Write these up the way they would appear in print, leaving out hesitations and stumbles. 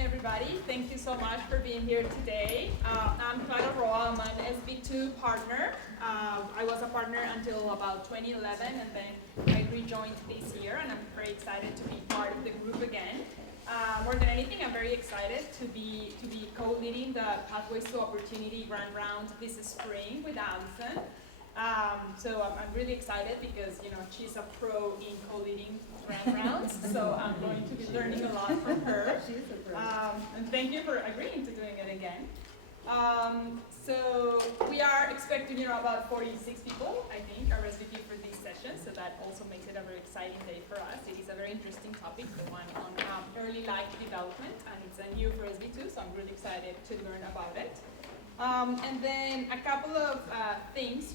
everybody. Thank you so much for being here today. I'm Clara Roa. I'm an SB2 partner. I was a partner until about 2011, and then I rejoined this year, and I'm very excited to be part of the group again. More than anything, I'm very excited to be co-leading the Pathways to Opportunity Grand Round this spring with Allison. So I'm really excited because she's a pro in co-leading grand rounds, so I'm going to be learning a lot from her. And thank you for agreeing to doing it again. So we are expecting about 46 people, I think, RSVP for this session, so that also makes it a very exciting day for us. It is a very interesting topic, the one on early life development, and it's a new for SB2, so I'm really excited to learn about it. And then a couple of things,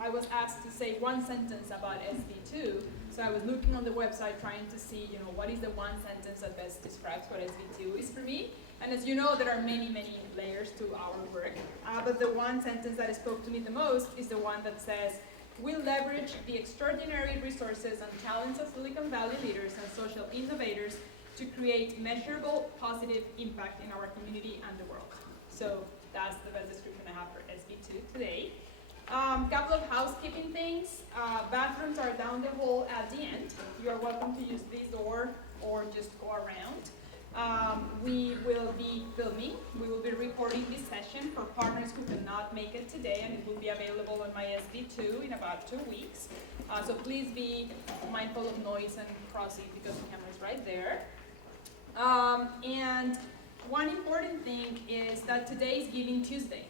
I was asked to say one sentence about SB2, so I was looking on the website trying to see, what is the one sentence that best describes what SB2 is for me. And as you know, there are many, many layers to our work, but the one sentence that spoke to me the most is the one that says, we leverage the extraordinary resources and talents of Silicon Valley leaders and social innovators to create measurable positive impact in our community and the world. So that's the best description I have for SB2 today. Couple of housekeeping things. Bathrooms are down the hall at the end. You are welcome to use this door or just go around. We will be filming. We will be recording this session for partners who cannot make it today, and it will be available on my SB2 in about 2 weeks. So please be mindful of noise and crossing because the camera is right there. And one important thing is that today is Giving Tuesday.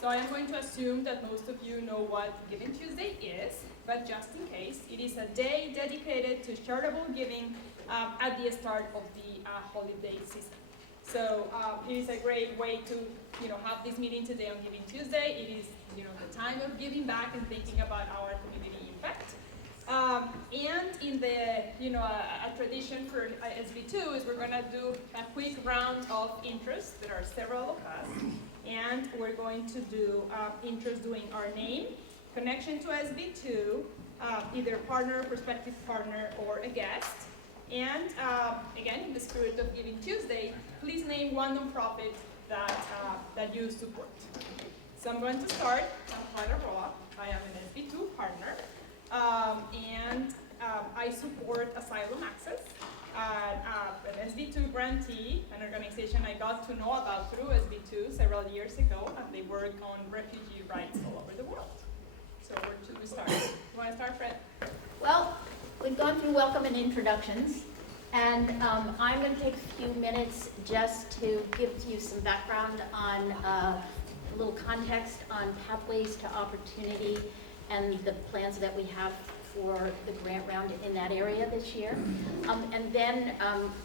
So I am going to assume that most of you know what Giving Tuesday is, but just in case, it is a day dedicated to charitable giving at the start of the holiday season. So it is a great way to have this meeting today on Giving Tuesday. It is the time of giving back and thinking about our community impact. And in the a tradition for SB2 is we're going to do a quick round of intros. There are several of us, and we're going to do intros doing our name, connection to SB2, either partner, prospective partner, or a guest. And again, in the spirit of Giving Tuesday, please name one nonprofit that you support. So I'm going to start. I'm Clara Roa. I am an SB2 partner. And I support Asylum Access, an SB2 grantee, an organization I got to know about through SB2 several years ago, and they work on refugee rights all over the world. So where should we start? You want to start, Fred? Well, we've gone through welcome and introductions, and I'm going to take a few minutes just to give you some background on a little context on Pathways to Opportunity and the plans that we have for the grant round in that area this year. And then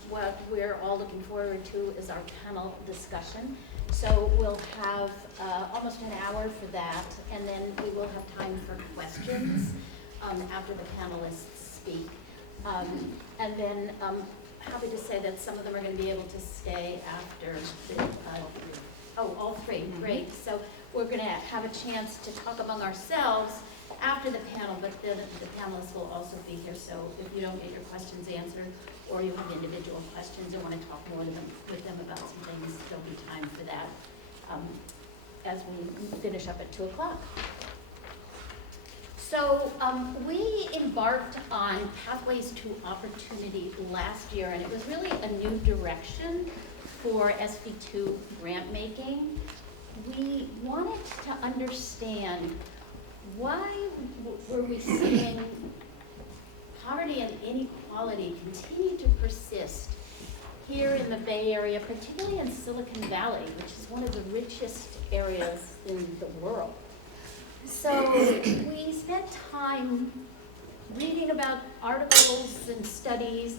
what we're all looking forward to is our panel discussion. So we'll have almost an hour for that, and then we will have time for questions after the panelists speak. And then happy to say that some of them are going to be able to stay after the, all three, great. So we're going to have a chance to talk among ourselves after the panel, but then the panelists will also be here, so if you don't get your questions answered, or you have individual questions and want to talk more with them about some things, there'll be time for that as we finish up at 2 o'clock. So we embarked on Pathways to Opportunity last year, and it was really a new direction for SB2 grant making. We wanted to understand why were we seeing poverty and inequality continue to persist here in the Bay Area, particularly in Silicon Valley, which is one of the richest areas in the world. So we spent time reading about articles and studies.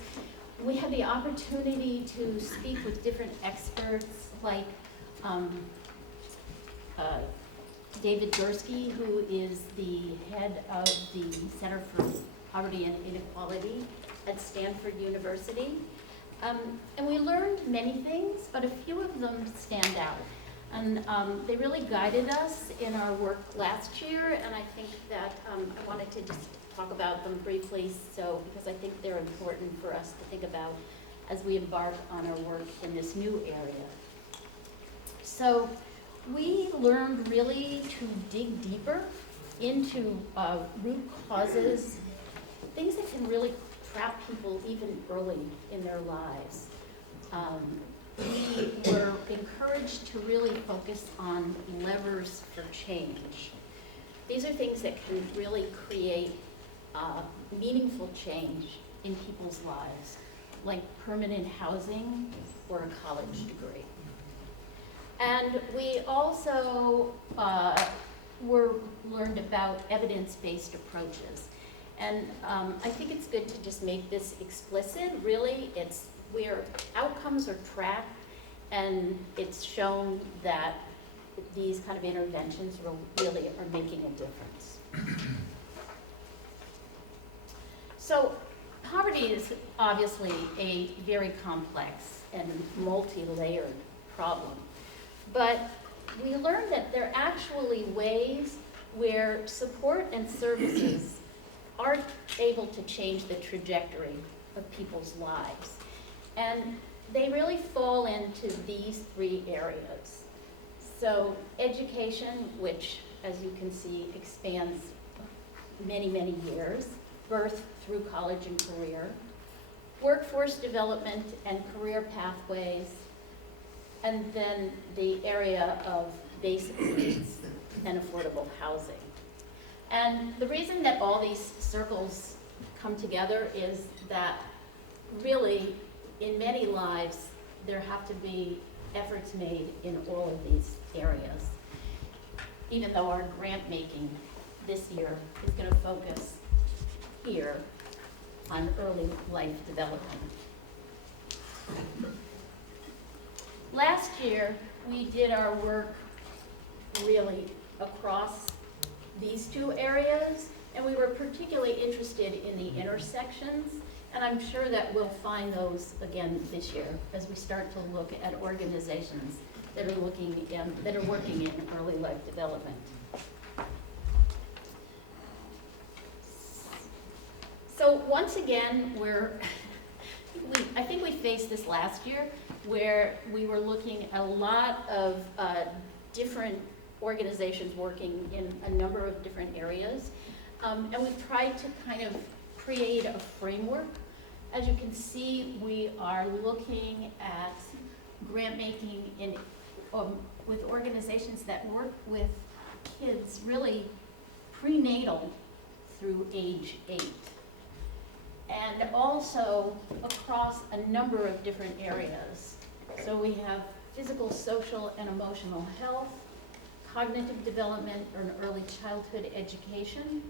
We had the opportunity to speak with different experts like David Gursky, who is the head of the Center for Poverty and Inequality at Stanford University. And we learned many things, but a few of them stand out. And they really guided us in our work last year, and I think that I wanted to just talk about them briefly, because I think they're important for us to think about as we embark on our work in this new area. So we learned really to dig deeper into root causes, things that can really trap people even early in their lives. We were encouraged to really focus on levers for change. These are things that can really create meaningful change in people's lives, like permanent housing or a college degree. And we also learned about evidence-based approaches. And I think it's good to just make this explicit. Really, it's where outcomes are tracked, and it's shown that these kind of interventions really are making a difference. So poverty is obviously a very complex and multi-layered problem. But we learned that there are actually ways where support and services are able to change the trajectory of people's lives. And they really fall into these three areas. So education, which, as you can see, expands many, many years, birth through college and career, workforce development and career pathways, and then the area of basic needs and affordable housing. And the reason that all these circles come together is that really, in many lives, there have to be efforts made in all of these areas, even though our grant making this year is going to focus here on early life development. Last year, we did our work really across these two areas, and we were particularly interested in the intersections, and I'm sure that we'll find those again this year as we start to look at organizations that are working in early life development. So once again, I think we faced this last year, where we were looking at a lot of different organizations working in a number of different areas. And we've tried to kind of create a framework. As you can see, we are looking at grant making with organizations that work with kids really prenatal through age 8. And also across a number of different areas. So we have physical, social, and emotional health, cognitive development or an early childhood education,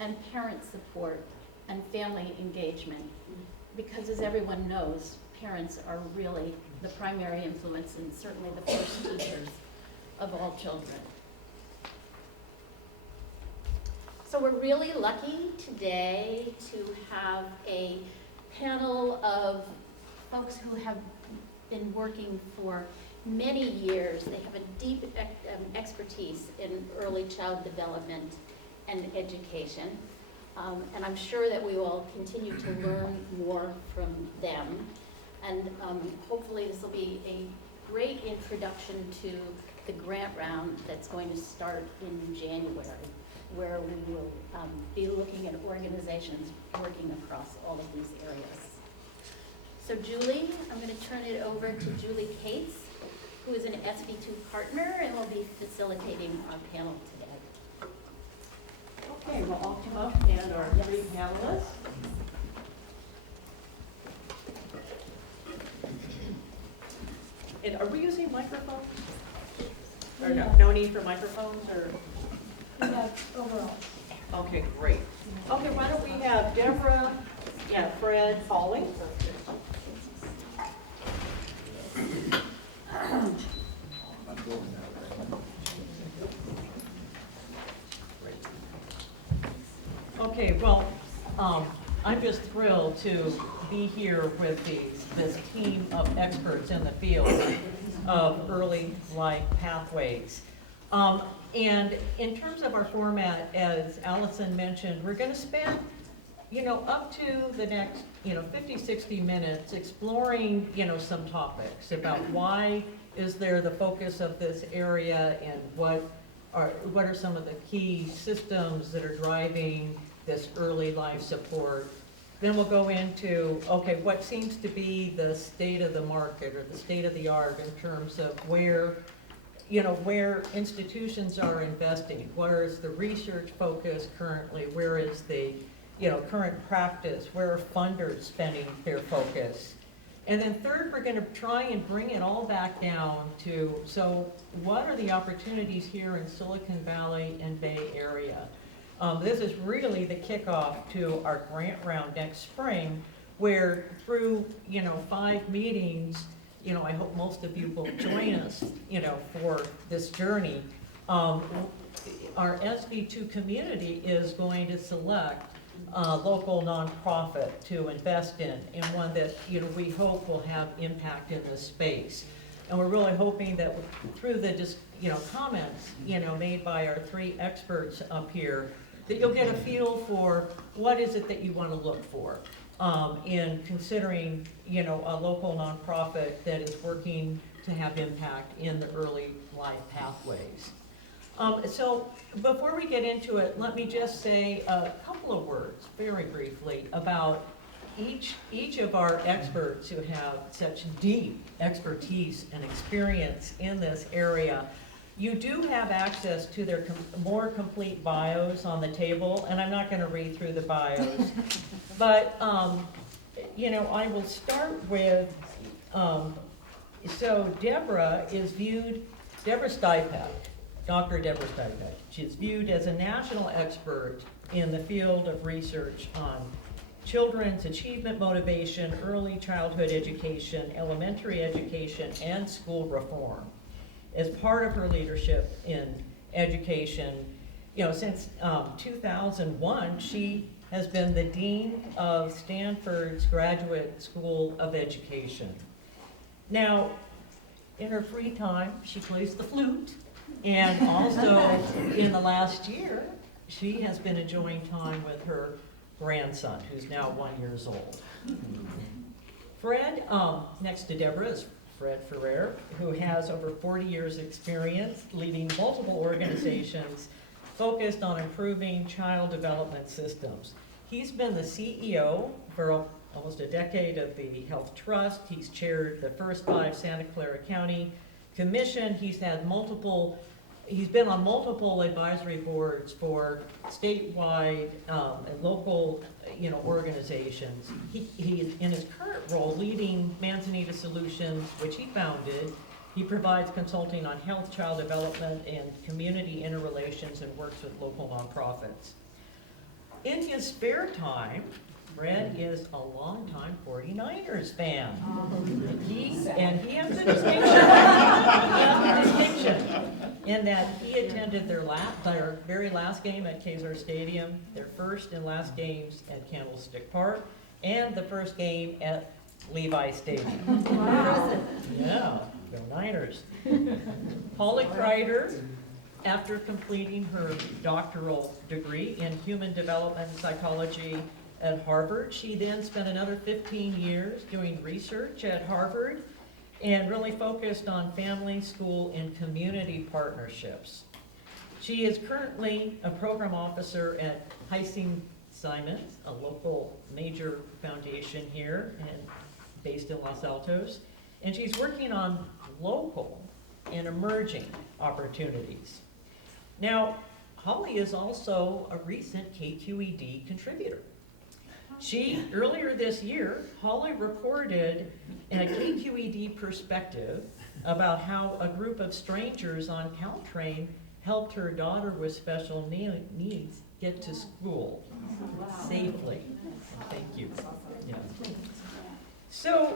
and parent support and family engagement. Because as everyone knows, parents are really the primary influence and certainly the first teachers of all children. So we're really lucky today to have a panel of folks who have been working for many years. They have a deep expertise in early child development and education. And I'm sure that we will continue to learn more from them. And hopefully this will be a great introduction to the grant round that's going to start in January, where we will be looking at organizations working across all of these areas. So Julie, I'm going to turn it over to Julie Cates, who is an SV2 partner and will be facilitating our panel today. Okay, well, I'll come up and our three panelists. And are we using microphones? Or no need for microphones, or? Overall. Okay, great. Okay, why don't we have Deborah and Fred Pauling. Okay, well, I'm just thrilled to be here with this team of experts in the field of early life pathways. And in terms of our format, as Allison mentioned, we're going to spend up to the next, 50, 60 minutes, exploring, some topics about why is there the focus of this area and what are some of the key systems that are driving this early life support. Then we'll go into, okay, what seems to be the state of the market or the state of the art in terms of where institutions are investing, where is the research focus currently, where is the, current practice, where are funders spending their focus. And then third, we're gonna try and bring it all back down to, so what are the opportunities here in Silicon Valley and Bay Area? This is really the kickoff to our grant round next spring, where through, 5 meetings, I hope most of you will join us, for this journey. Our SB2 community is going to select a local nonprofit to invest in, and one that, we hope will have impact in this space. And we're really hoping that through the just, comments, made by our 3 experts up here, that you'll get a feel for what is it that you want to look for in considering, a local nonprofit that is working to have impact in the early life pathways. So before we get into it, let me just say a couple of words, very briefly, about each of our experts who have such deep expertise and experience in this area. You do have access to their more complete bios on the table, and I'm not going to read through the bios. But, I will start with, so Deborah Stipek, Dr. Deborah Stipek. She's viewed as a national expert in the field of research on children's achievement motivation, early childhood education, elementary education, and school reform. As part of her leadership in education, since 2001, she has been the Dean of Stanford's Graduate School of Education. Now, in her free time, she plays the flute, and also in the last year, she has been enjoying time with her grandson, who's now 1 year old. Fred, next to Deborah, is Fred Ferrer, who has over 40 years experience leading multiple organizations focused on improving child development systems. He's been the CEO for almost a decade of the Health Trust. He's chaired the first 5 Santa Clara County Commission. He's been on multiple advisory boards for statewide and local, organizations. He in his current role leading Manzanita Solutions, which he founded. He provides consulting on health, child development, and community interrelations, and works with local nonprofits. In his spare time, Fred is a longtime 49ers fan. He has the distinction in that he attended their very last game at Kaiser Stadium, their first and last games at Candlestick Park, and the first game at Levi Stadium. Wow. Yeah, go Niners. Holly Kreider, after completing her doctoral degree in human development psychology at Harvard, she then spent another 15 years doing research at Harvard and really focused on family, school, and community partnerships. She is currently a program officer at Heising Simons, a local major foundation here and based in Los Altos, and she's working on local and emerging opportunities. Now, Holly is also a recent KQED contributor. Earlier this year, Holly reported a KQED perspective about how a group of strangers on Caltrain helped her daughter with special needs get to school safely. Thank you. Yeah. So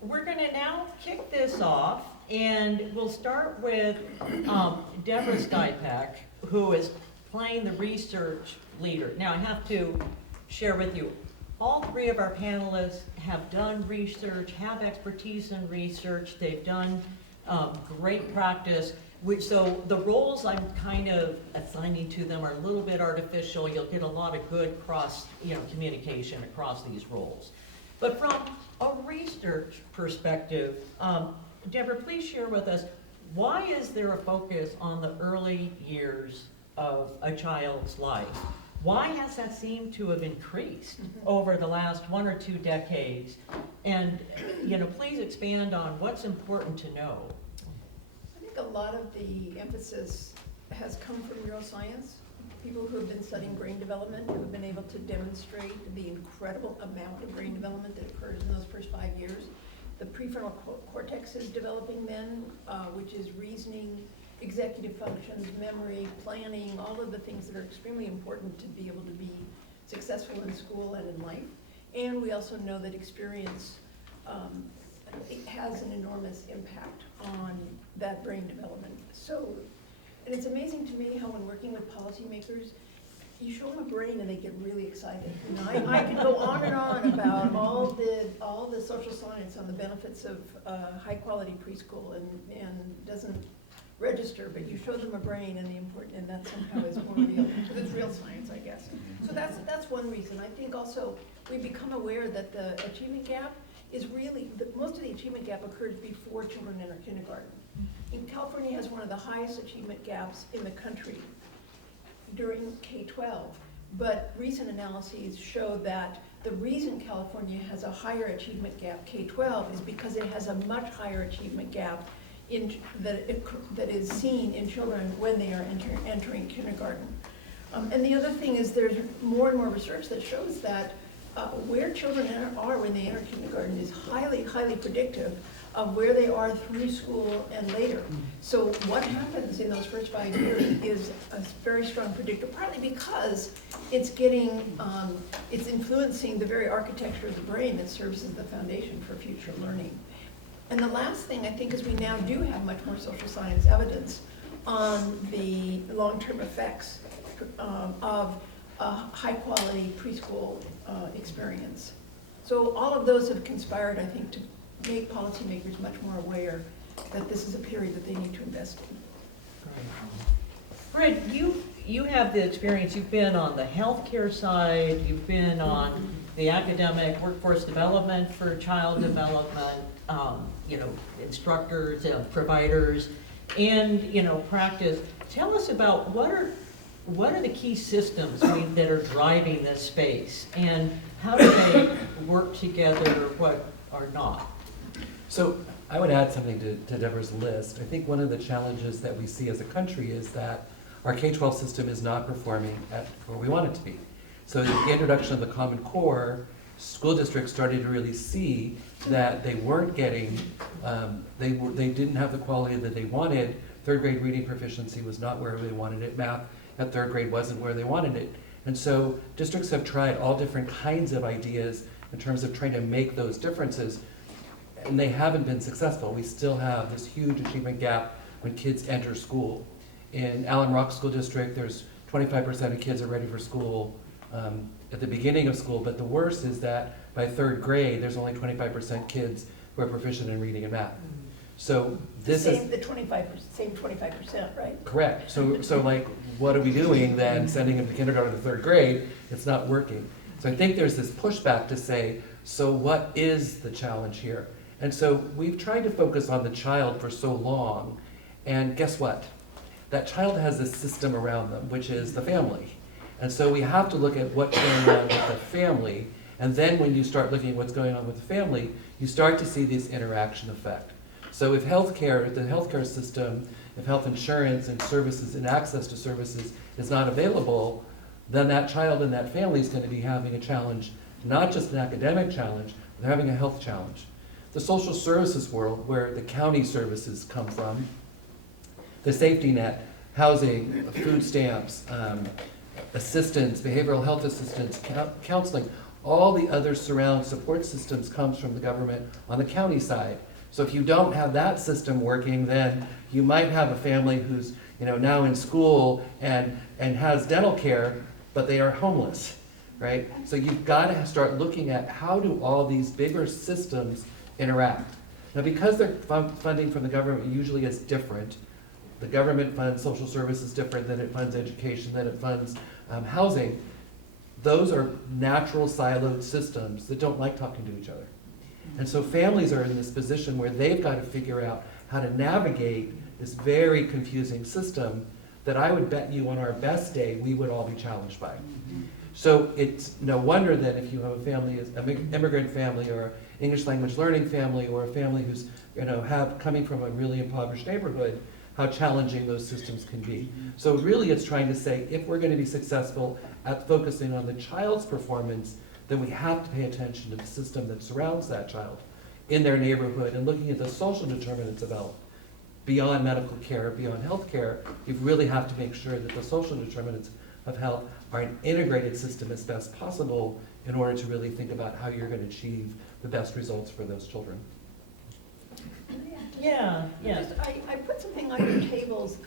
we're going to now kick this off, and we'll start with Deborah Stipek, who is playing the research leader. Now, I have to share with you, all 3 of our panelists have done research, have expertise in research. They've done great practice. So the roles I'm kind of assigning to them are a little bit artificial. You'll get a lot of good communication across these roles. But from a research perspective, Deborah, please share with us, why is there a focus on the early years of a child's life? Why has that seemed to have increased over the last 1 or 2 decades? And, please expand on what's important to know. I think a lot of the emphasis has come from neuroscience. People who have been studying brain development, who have been able to demonstrate the incredible amount of brain development that occurs in those first 5 years. The prefrontal cortex is developing then, which is reasoning, executive functions, memory, planning, all of the things that are extremely important to be able to be successful in school and in life. And we also know that experience it has an enormous impact on that brain development. So, and it's amazing to me how when working with policymakers, you show them a brain and they get really excited. I could go on and on about all the social science on the benefits of high quality preschool and doesn't register, but you show them a brain and and that somehow is more real. It's real science, I guess. So that's one reason. I think also we become aware that the achievement gap is really, most of the achievement gap occurs before children enter kindergarten. And California has one of the highest achievement gaps in the country during K-12, but recent analyses show that the reason California has a higher achievement gap K-12 is because it has a much higher achievement gap that is seen in children when they are entering kindergarten. And the other thing is there's more and more research that shows that where children are when they enter kindergarten is highly, highly predictive of where they are through school and later. So what happens in those first 5 years is a very strong predictor, partly because it's it's influencing the very architecture of the brain that serves as the foundation for future learning. And the last thing I think is we now do have much more social science evidence on the long-term effects of a high-quality preschool experience. So all of those have conspired, I think, to make policymakers much more aware that this is a period that they need to invest in. Fred, you have the experience. You've been on the healthcare side. You've been on the academic workforce development for child development. Instructors, providers, and practice. Tell us about what are the key systems that are driving this space, and how do they work together? What are not? So I would add something to Deborah's list. I think one of the challenges that we see as a country is that our K-12 system is not performing at where we want it to be. So the introduction of the Common Core, school districts started to really see that they weren't getting, they didn't have the quality that they wanted. Third grade reading proficiency was not where they wanted it. Math at third grade wasn't where they wanted it. And so districts have tried all different kinds of ideas in terms of trying to make those differences, and they haven't been successful. We still have this huge achievement gap when kids enter school. In Allen Rock School District, there's 25% of kids are ready for school at the beginning of school, but the worst is that by third grade, there's only 25% kids who are proficient in reading and math. So this is the 25%, right? correct. So like, what are we doing then? Sending them to kindergarten to third grade? It's not working. So I think there's this pushback to say, so what is the challenge here? And so we've tried to focus on the child for so long, and guess what? That child has this system around them, which is the family. And so we have to look at what's going on with the family, and then when you start looking at what's going on with the family, you start to see this interaction effect. So if healthcare, the healthcare system, if health insurance and services and access to services is not available, then that child and that family is going to be having a challenge, not just an academic challenge, they're having a health challenge. The social services world, where the county services come from, the safety net, housing, food stamps, assistance, behavioral health assistance, counseling, all the other surround support systems comes from the government on the county side. So if you don't have that system working, then you might have a family who's now in school and has dental care, but they are homeless, right? So you've got to start looking at how do all these bigger systems interact. Now, because their funding from the government usually is different, the government funds social services different than it funds education, than it funds housing. Those are natural siloed systems that don't like talking to each other. And so families are in this position where they've got to figure out how to navigate this very confusing system that I would bet you on our best day, we would all be challenged by. So it's no wonder that if you have a family, an immigrant family or English language learning family or a family who's coming from a really impoverished neighborhood, how challenging those systems can be. So really it's trying to say, if we're going to be successful at focusing on the child's performance, then we have to pay attention to the system that surrounds that child in their neighborhood and looking at the social determinants of health. Beyond medical care, beyond health care, you really have to make sure that the social determinants of health are an integrated system as best possible in order to really think about how you're going to achieve the best results for those children. Yeah, yeah. I put something on your tables.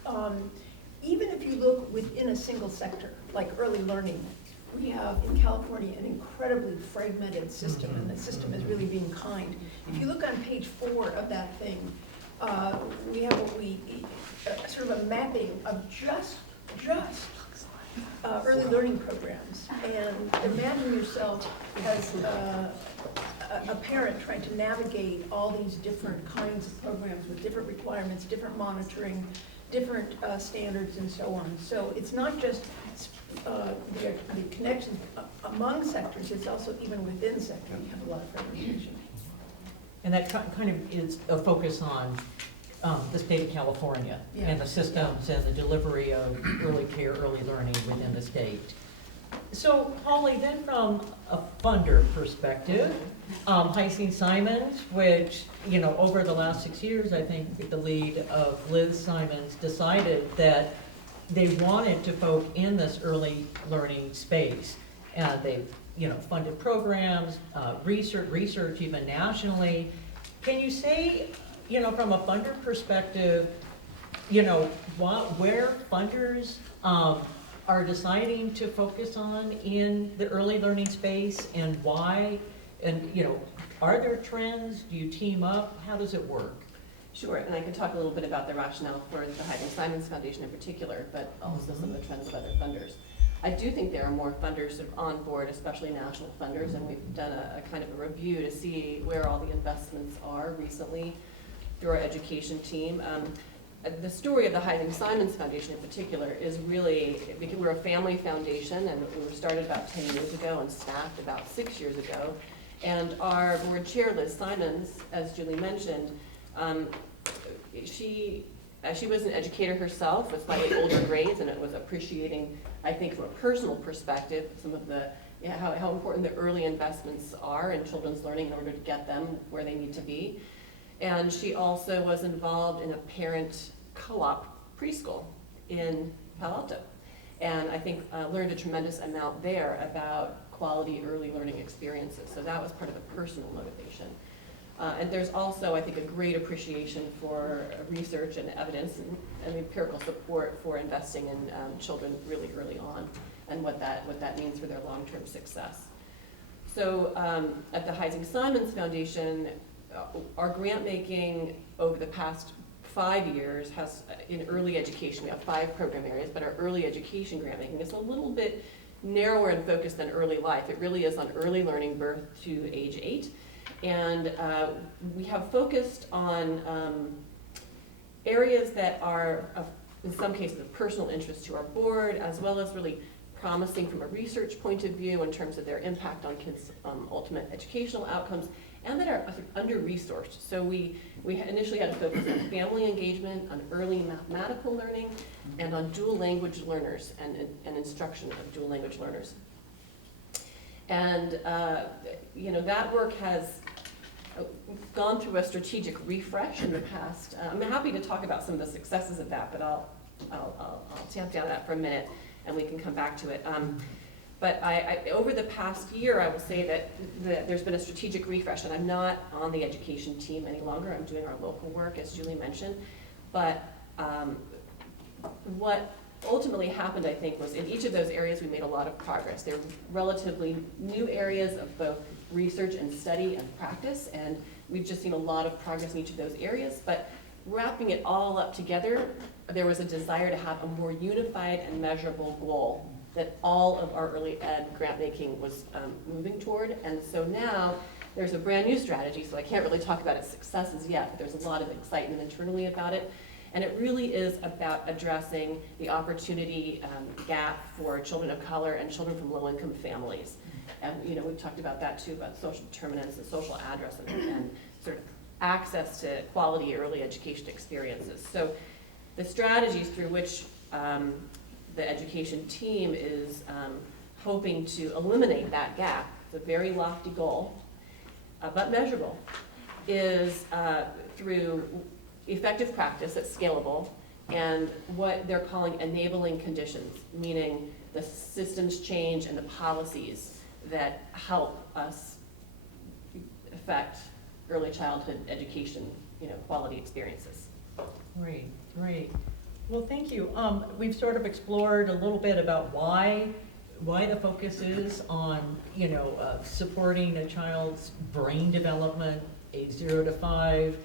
Even if you look within a single sector, like early learning, we have in California an incredibly fragmented system, and the system is really being kind. If you look on page 4 of that thing, we have what we sort of a mapping of just early learning programs. And imagine yourself as a parent trying to navigate all these different kinds of programs with different requirements, different monitoring, different standards, and so on. So it's not just the connections among sectors, it's also even within sectors you have a lot of fragmentation. And that kind of is a focus on the state of California and the systems and the delivery of early care, early learning within the state. So, Holly, then from a funder perspective, Heising-Simons, which, over the last 6 years, I think with the lead of Liz Simons, decided that they wanted to focus in this early learning space. And they, funded programs, research even nationally. Can you say, from a funder perspective, where funders are deciding to focus on in the early learning space and why? And, are there trends? Do you team up? How does it work? Sure, and I can talk a little bit about the rationale for the Heising-Simons Foundation in particular, but also some of the trends of other funders. I do think there are more funders on board, especially national funders, and we've done a kind of a review to see where all the investments are recently through our education team. The story of the Heising-Simons Foundation in particular is really, because we're a family foundation and we were started about 10 years ago and staffed about 6 years ago. And our board chair, Liz Simons, as Julie mentioned, she was an educator herself with slightly older grades, and it was appreciating, I think, from a personal perspective, some of the how important the early investments are in children's learning in order to get them where they need to be. And she also was involved in a parent co-op preschool in Palo Alto, and I think learned a tremendous amount there about quality early learning experiences. So that was part of the personal motivation. And there's also, I think, a great appreciation for research and evidence and empirical support for investing in children really early on, and what that means for their long-term success. So at the Heising-Simons Foundation, our grant making over the past 5 years has, in early education, we have 5 program areas, but our early education grant making is a little bit narrower in focus than early life. It really is on early learning, birth to age 8. And we have focused on areas that are, in some cases, of personal interest to our board, as well as really promising from a research point of view in terms of their impact on kids' ultimate educational outcomes, and that are under-resourced. So we initially had to focus on family engagement, on early mathematical learning, and on dual language learners and instruction of dual language learners. And that work has gone through a strategic refresh in the past. I'm happy to talk about some of the successes of that, but I'll tamp down that for a minute, and we can come back to it. But over the past year, I will say that there's been a strategic refresh, and I'm not on the education team any longer. I'm doing our local work, as Julie mentioned. But what ultimately happened, I think, was in each of those areas we made a lot of progress. They're relatively new areas of both research and study and practice, and we've just seen a lot of progress in each of those areas. But wrapping it all up together, there was a desire to have a more unified and measurable goal that all of our early ed grant making was moving toward. And so now there's a brand new strategy, so I can't really talk about its successes yet, but there's a lot of excitement internally about it. And it really is about addressing the opportunity gap for children of color and children from low-income families. And we've talked about that too, about social determinants and social address and sort of access to quality early education experiences. So the strategies through which the education team is hoping to eliminate that gap, it's a very lofty goal, but measurable, is through effective practice that's scalable and what they're calling enabling conditions, meaning the systems change and the policies that help us affect early childhood education, quality experiences. Great, great. Well, thank you. We've sort of explored a little bit about why the focus is on, supporting a child's brain development, age 0 to 5.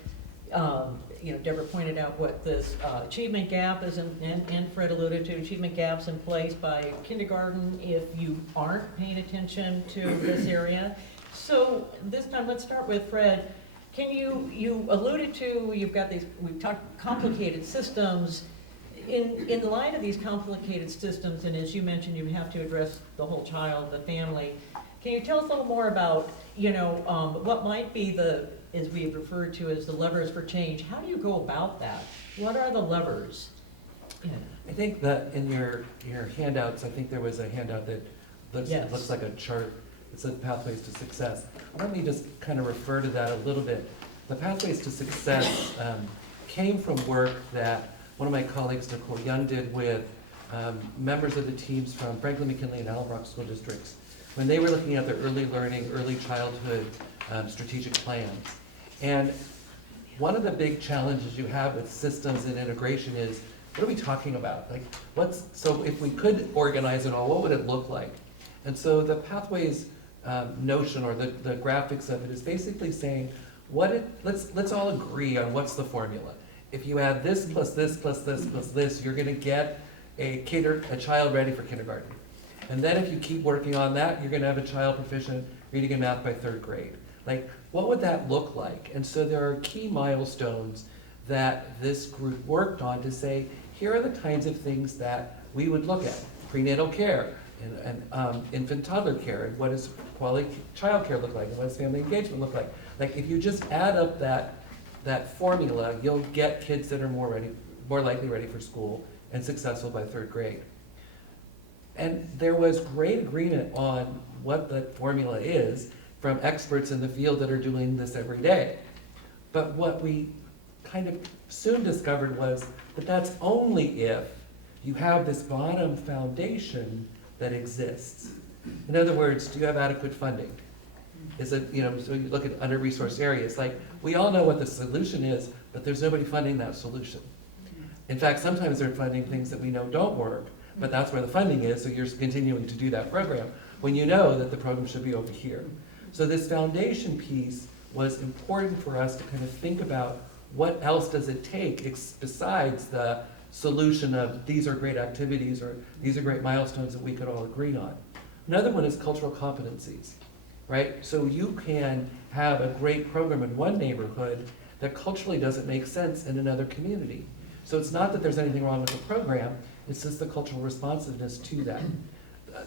Deborah pointed out what this achievement gap is, and Fred alluded to achievement gaps in place by kindergarten if you aren't paying attention to this area. So this time, let's start with Fred. Can you alluded to, we've talked complicated systems. In light of these complicated systems, and as you mentioned, you have to address the whole child, the family. Can you tell us a little more about, what might be as we've referred to as the levers for change? How do you go about that? What are the levers? Yeah. I think that in your handouts, I think there was a handout that looks like a chart. It said Pathways to Success. Let me just kind of refer to that a little bit. The Pathways to Success came from work that one of my colleagues, Nicole Young, did with members of the teams from Franklin, McKinley, and Allenbrock school districts when they were looking at their early learning, early childhood strategic plans. And one of the big challenges you have with systems and integration is, what are we talking about? So if we could organize it all, what would it look like? And so the Pathways notion, or the graphics of it, is basically saying, let's all agree on what's the formula. If you add this plus this plus this plus this, you're gonna get a child ready for kindergarten. And then if you keep working on that, you're gonna have a child proficient reading and math by 3rd grade. What would that look like? And so there are key milestones that this group worked on to say, here are the kinds of things that we would look at. Prenatal care, and infant toddler care, and what does quality child care look like, and what does family engagement look like? If you just add up that formula, you'll get kids that are more likely ready for school and successful by 3rd grade. And there was great agreement on what that formula is from experts in the field that are doing this every day. But what we kind of soon discovered was that that's only if you have this bottom foundation that exists. In other words, do you have adequate funding? Is it, so you look at under-resourced areas, we all know what the solution is, but there's nobody funding that solution. In fact, sometimes they're funding things that we know don't work, but that's where the funding is, so you're continuing to do that program when you know that the program should be over here. So this foundation piece was important for us to kind of think about what else does it take besides the solution of these are great activities or these are great milestones that we could all agree on. Another one is cultural competencies, right? So you can have a great program in one neighborhood that culturally doesn't make sense in another community. So it's not that there's anything wrong with the program, it's just the cultural responsiveness to that.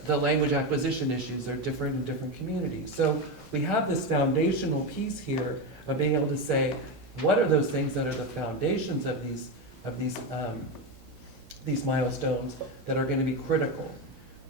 The language acquisition issues are different in different communities. So we have this foundational piece here of being able to say, what are those things that are the foundations of these milestones that are going to be critical?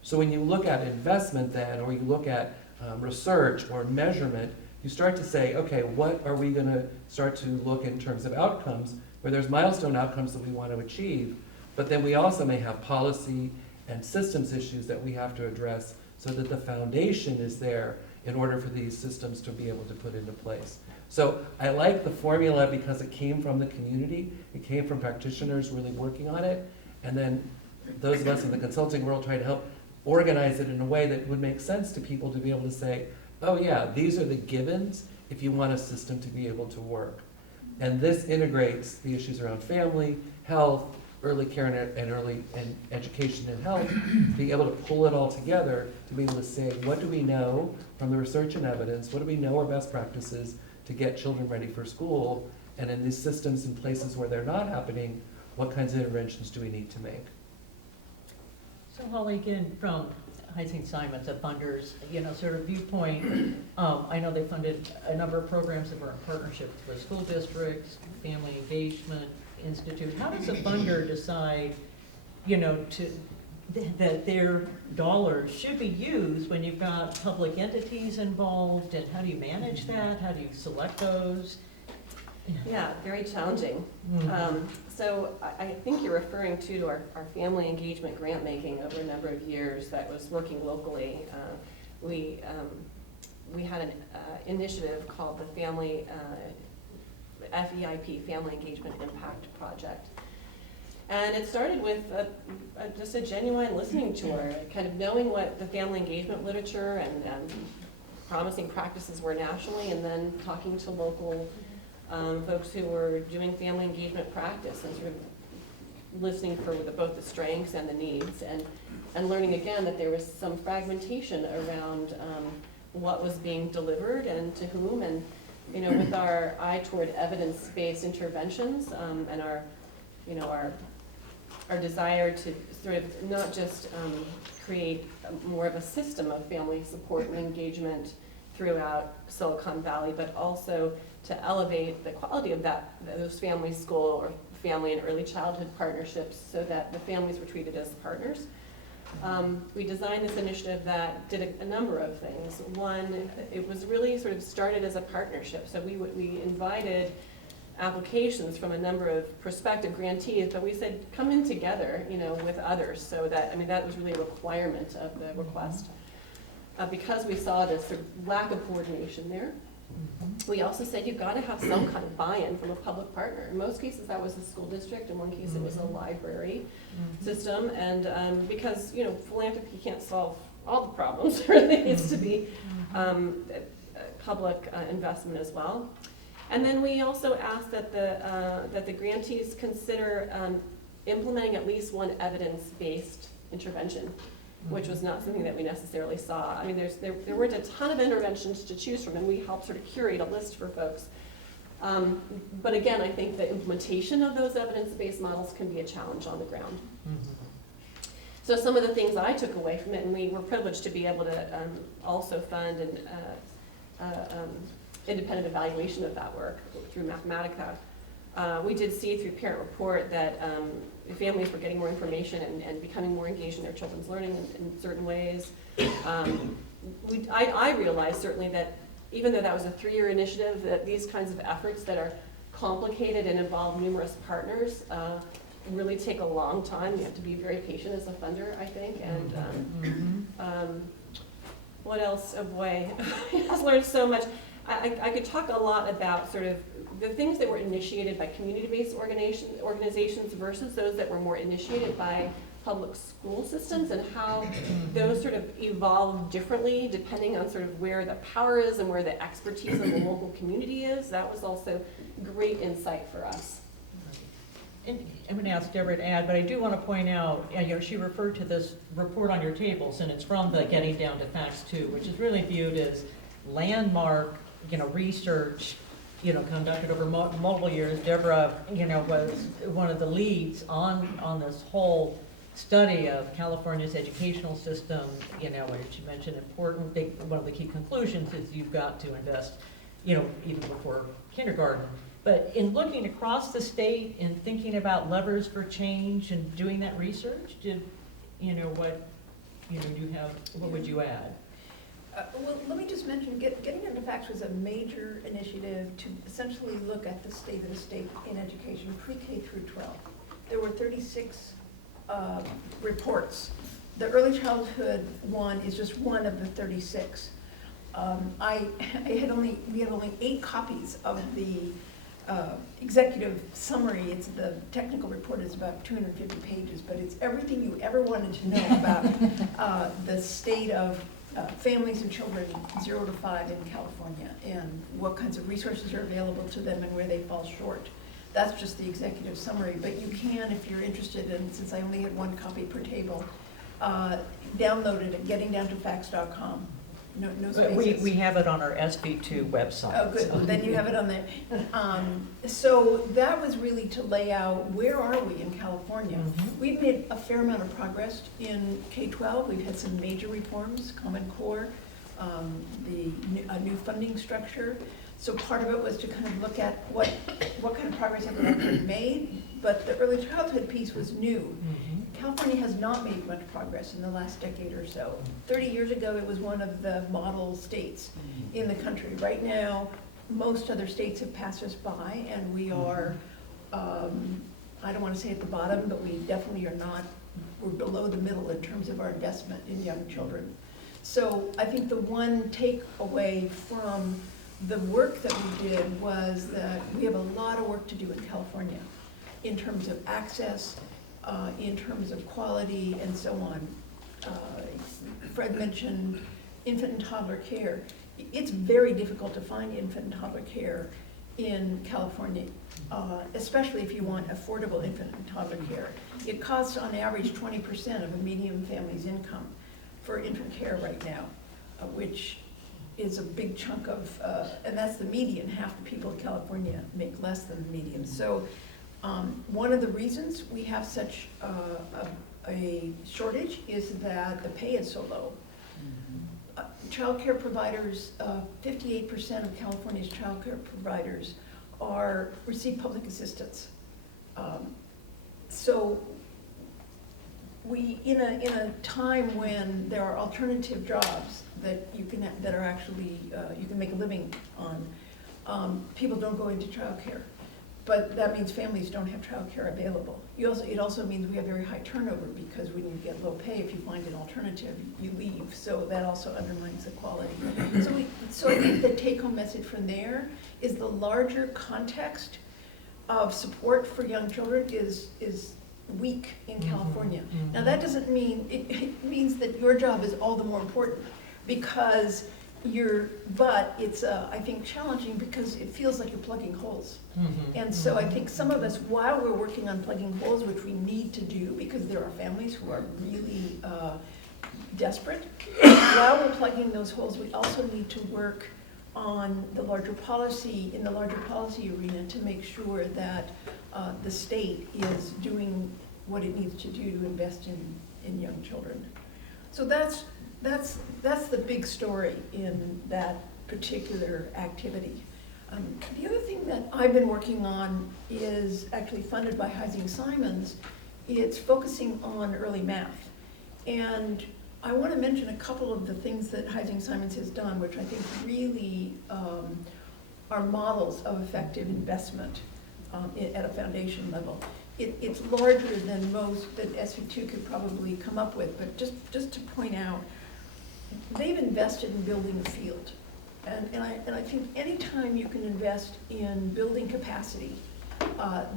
So when you look at investment then, or you look at research or measurement, you start to say, okay, what are we going to start to look in terms of outcomes, where there's milestone outcomes that we want to achieve, but then we also may have policy and systems issues that we have to address so that the foundation is there in order for these systems to be able to put into place. So I like the formula because it came from the community, it came from practitioners really working on it, and then those of us in the consulting world try to help organize it in a way that would make sense to people to be able to say, oh yeah, these are the givens if you want a system to be able to work. And this integrates the issues around family, health, early care and early and education and health, being able to pull it all together to be able to say, what do we know from the research and evidence? What do we know are best practices to get children ready for school? And in these systems and places where they're not happening, what kinds of interventions do we need to make? So Holly, again, from High St. Simon's, a funder's, sort of viewpoint, I know they funded a number of programs that were in partnership with school districts, family engagement institute. How does a funder decide, that their dollars should be used when you've got public entities involved, and how do you manage that? How do you select those? Yeah, very challenging. So I think you're referring to our family engagement grant making over a number of years that was working locally. We had an initiative called the Family FEIP, Family Engagement Impact Project. And it started with just a genuine listening tour, kind of knowing what the family engagement literature and promising practices were nationally, and then talking to local folks who were doing family engagement practice and sort of listening for both the strengths and the needs, and learning again that there was some fragmentation around what was being delivered and to whom, and with our eye toward evidence-based interventions and our desire to sort of not just create more of a system of family support and engagement throughout Silicon Valley, but also to elevate the quality of those family school or family and early childhood partnerships so that the families were treated as partners. We designed this initiative that did a number of things. One, it was really sort of started as a partnership. So we invited applications from a number of prospective grantees, but we said, come in together, with others. So that was really a requirement of the request. Because we saw this sort of lack of coordination there. We also said you've got to have some kind of buy-in from a public partner. In most cases, that was the school district. In one case, it was a library system. And because, philanthropy can't solve all the problems, there needs to be public investment as well. And then we also asked that the grantees consider implementing at least one evidence-based intervention, which was not something that we necessarily saw. I mean, there weren't a ton of interventions to choose from, and we helped sort of curate a list for folks. But again, I think the implementation of those evidence-based models can be a challenge on the ground. So some of the things I took away from it, and we were privileged to be able to also fund an independent evaluation of that work through Mathematica. We did see through Parent Report that families were getting more information and becoming more engaged in their children's learning in certain ways. I realized certainly that even though that was a 3-year initiative, that these kinds of efforts that are complicated and involve numerous partners really take a long time. You have to be very patient as a funder, I think. And what else? Oh boy, I've learned so much. I could talk a lot about sort of the things that were initiated by community-based organizations versus those that were more initiated by public school systems, and how those sort of evolve differently depending on sort of where the power is and where the expertise of the local community is. That was also great insight for us. And I'm going to ask Deborah to add, but I do want to point out, she referred to this report on your tables, and it's from the Getting Down to Facts 2, which is really viewed as landmark, research, conducted over multiple years. Deborah, was one of the leads on this whole study of California's educational system, where she mentioned one of the key conclusions is you've got to invest, even before kindergarten. But in looking across the state and thinking about levers for change and doing that research, what would you add? Well, let me just mention, Getting Into Facts was a major initiative to essentially look at the state of the state in education, pre-K through 12. There were 36 reports. The early childhood one is just one of the 36. We had only 8 copies of the executive summary. It's the technical report is about 250 pages, but it's everything you ever wanted to know about the state of families and children 0 to 5 in California, and what kinds of resources are available to them and where they fall short. That's just the executive summary, but you can, if you're interested, and since I only had one copy per table, download it at gettingdowntofacts.com. No spaces. We have it on our SB2 website. Oh, good, well, then you have it on there. So that was really to lay out, where are we in California? Mhm. We've made a fair amount of progress in K-12. We've had some major reforms, Common Core, a new funding structure. So part of it was to kind of look at what kind of progress have we actually made, but the early childhood piece was new. Mhm. California has not made much progress in the last decade or so. 30 years ago, it was one of the model states in the country. Right now, most other states have passed us by, and we are, I don't want to say at the bottom, but we definitely are not, we're below the middle in terms of our investment in young children. So I think the one takeaway from the work that we did was that we have a lot of work to do in California in terms of access, in terms of quality, and so on. Fred mentioned infant and toddler care. It's very difficult to find infant and toddler care in California, especially if you want affordable infant and toddler care. It costs on average 20% of a median family's income for infant care right now, which is a big chunk of, and that's the median. Half the people in California make less than the median. So one of the reasons we have such a shortage is that the pay is so low. Child care providers, 58% of California's child care providers receive public assistance. So we, in a time when there are alternative jobs that that are actually, you can make a living on, people don't go into child care. But that means families don't have child care available. It also means we have very high turnover, because when you get low pay, if you find an alternative, you leave. So that also undermines the quality. So I think the take-home message from there is the larger context of support for young children is weak in California. Now that doesn't mean, it means that your job is all the more important, because but it's, I think, challenging because it feels like you're plugging holes. And so I think some of us, while we're working on plugging holes, which we need to do because there are families who are really desperate, while we're plugging those holes, we also need to work on the larger policy, in the larger policy arena, to make sure that the state is doing what it needs to do to invest in young children. So that's the big story in that particular activity. The other thing that I've been working on is actually funded by Heising-Simons. It's focusing on early math. And I want to mention a couple of the things that Heising-Simons has done, which I think really are models of effective investment at a foundation level. It's larger than most that SV2 could probably come up with, but just to point out, they've invested in building a field. And I think anytime you can invest in building capacity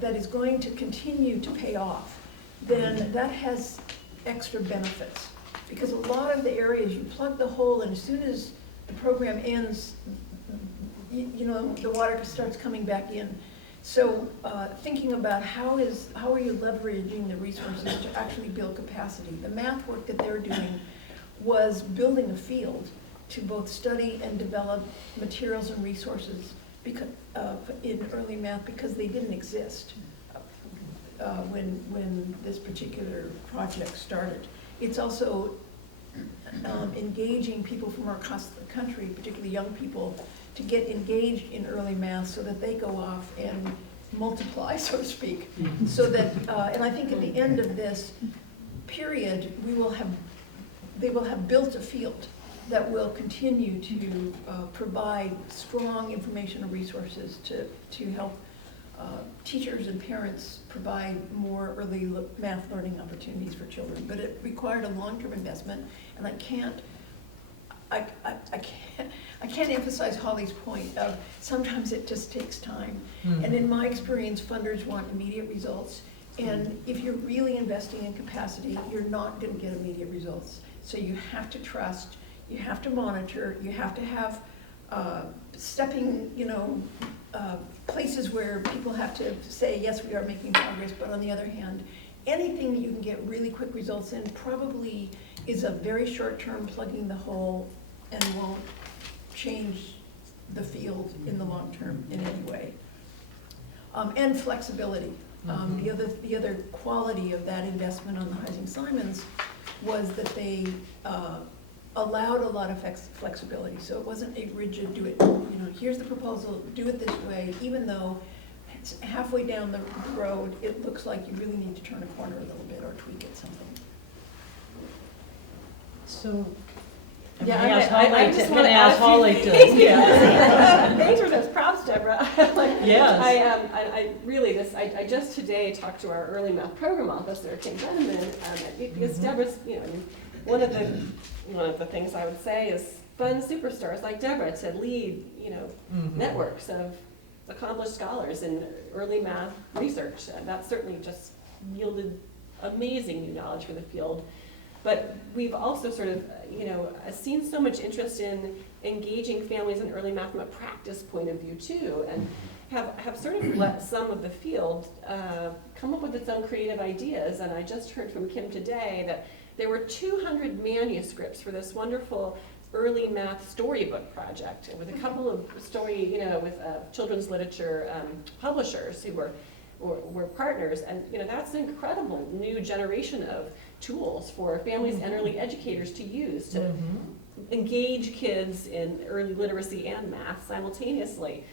that is going to continue to pay off, then that has extra benefits. Because a lot of the areas, you plug the hole, and as soon as the program ends, the water starts coming back in. So thinking about how are you leveraging the resources to actually build capacity. The math work that they're doing was building a field to both study and develop materials and resources because, in early math, because they didn't exist when this particular project started. It's also engaging people from across the country, particularly young people, to get engaged in early math so that they go off and multiply, so to speak. So that, and I think at the end of this period, they will have built a field that will continue to provide strong information and resources to help teachers and parents provide more early math learning opportunities for children. But it required a long-term investment, and I can't emphasize Holly's point of sometimes it just takes time. And in my experience, funders want immediate results. And if you're really investing in capacity, you're not going to get immediate results. So you have to trust, you have to monitor, you have to have stepping, places where people have to say, yes, we are making progress, but on the other hand, anything that you can get really quick results in probably is a very short-term plugging the hole and won't change the field in the long term in any way. And flexibility. The other quality of that investment on the Heising-Simons was that they allowed a lot of flexibility. So it wasn't a rigid, do it, here's the proposal, do it this way, even though it's halfway down the road, it looks like you really need to turn a corner a little bit or tweak it something. So, I'm Yeah, gonna ask I Holly just to, wanna ask add a Holly few to, things. yeah. Thanks for those props, Deborah. Yes. I really, I just today talked to our early math program officer, Kim Benjamin, because Deborah's, one of the things I would say is fun superstars like Deborah to lead, networks of accomplished scholars in early math research. And that certainly just yielded amazing new knowledge for the field. But we've also sort of, seen so much interest in engaging families in early math from a practice point of view too, and have sort of let some of the field come up with its own creative ideas. And I just heard from Kim today that there were 200 manuscripts for this wonderful early math storybook project with a couple of with children's literature publishers who were partners. And that's an incredible new generation of tools for families and early educators to use to engage kids in early literacy and math simultaneously.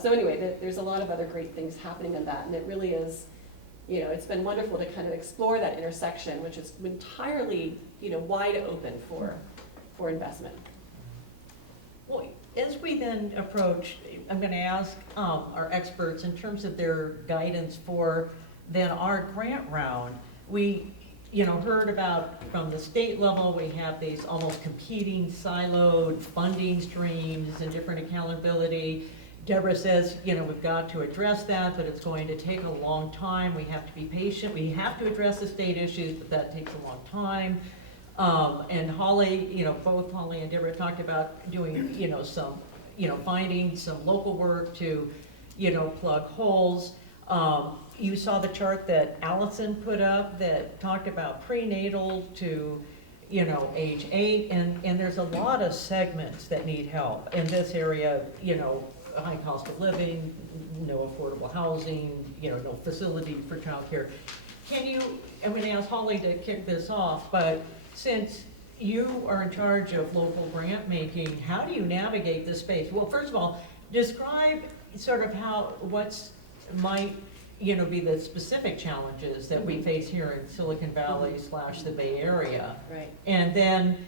So anyway, there's a lot of other great things happening in that, and it really is, it's been wonderful to kind of explore that intersection, which is entirely, wide open for investment. Well, as we then approach, I'm going to ask our experts in terms of their guidance for then our grant round. We, heard about from the state level, we have these almost competing siloed funding streams and different accountability. Deborah says, we've got to address that, but it's going to take a long time. We have to be patient. We have to address the state issues, but that takes a long time. And Holly, both Holly and Deborah talked about doing, some, finding some local work to, plug holes. You saw the chart that Allison put up that talked about prenatal to, age 8, and there's a lot of segments that need help in this area, high cost of living, no affordable housing, no facility for childcare. I'm gonna ask Holly to kick this off, but since you are in charge of local grant making, how do you navigate this space? Well, first of all, describe sort of might be the specific challenges that we face here in Silicon Valley / the Bay Area. Right. And then,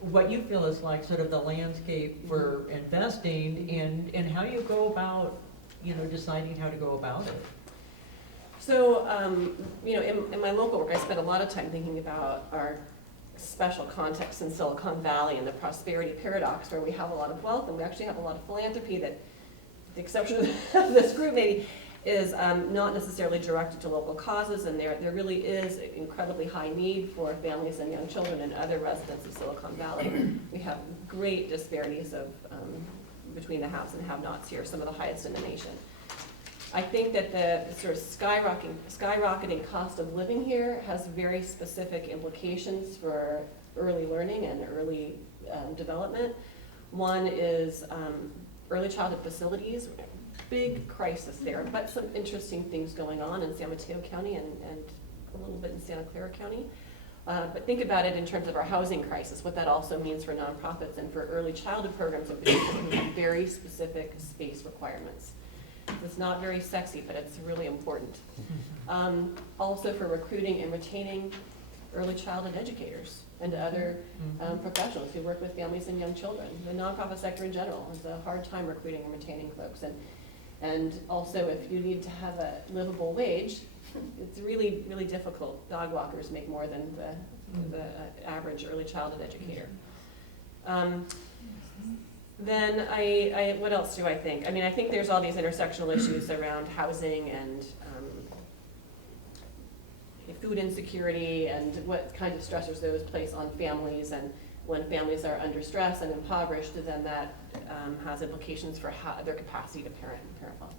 what you feel is like sort of the landscape for investing and how you go about, deciding how to go about it. So, in my local work, I spend a lot of time thinking about our special context in Silicon Valley and the prosperity paradox, where we have a lot of wealth and we actually have a lot of philanthropy that, with the exception of this group maybe, is not necessarily directed to local causes, and there really is incredibly high need for families and young children and other residents of Silicon Valley. We have great disparities of between the haves and have-nots here, some of the highest in the nation. I think that the sort of skyrocketing cost of living here has very specific implications for early learning and early development. One is early childhood facilities. Big crisis there, but some interesting things going on in San Mateo County and a little bit in Santa Clara County. But think about it in terms of our housing crisis, what that also means for nonprofits and for early childhood programs with very specific space requirements. It's not very sexy, but it's really important. Also for recruiting and retaining early childhood educators and other professionals who work with families and young children. The nonprofit sector in general has a hard time recruiting and retaining folks. And also, if you need to have a livable wage, it's really, really difficult. Dog walkers make more than the average early childhood educator. Then what else do I think? I think there's all these intersectional issues around housing and food insecurity and what kinds of stressors those place on families and when families are under stress and impoverished, then that has implications for how, their capacity to parent and parent well.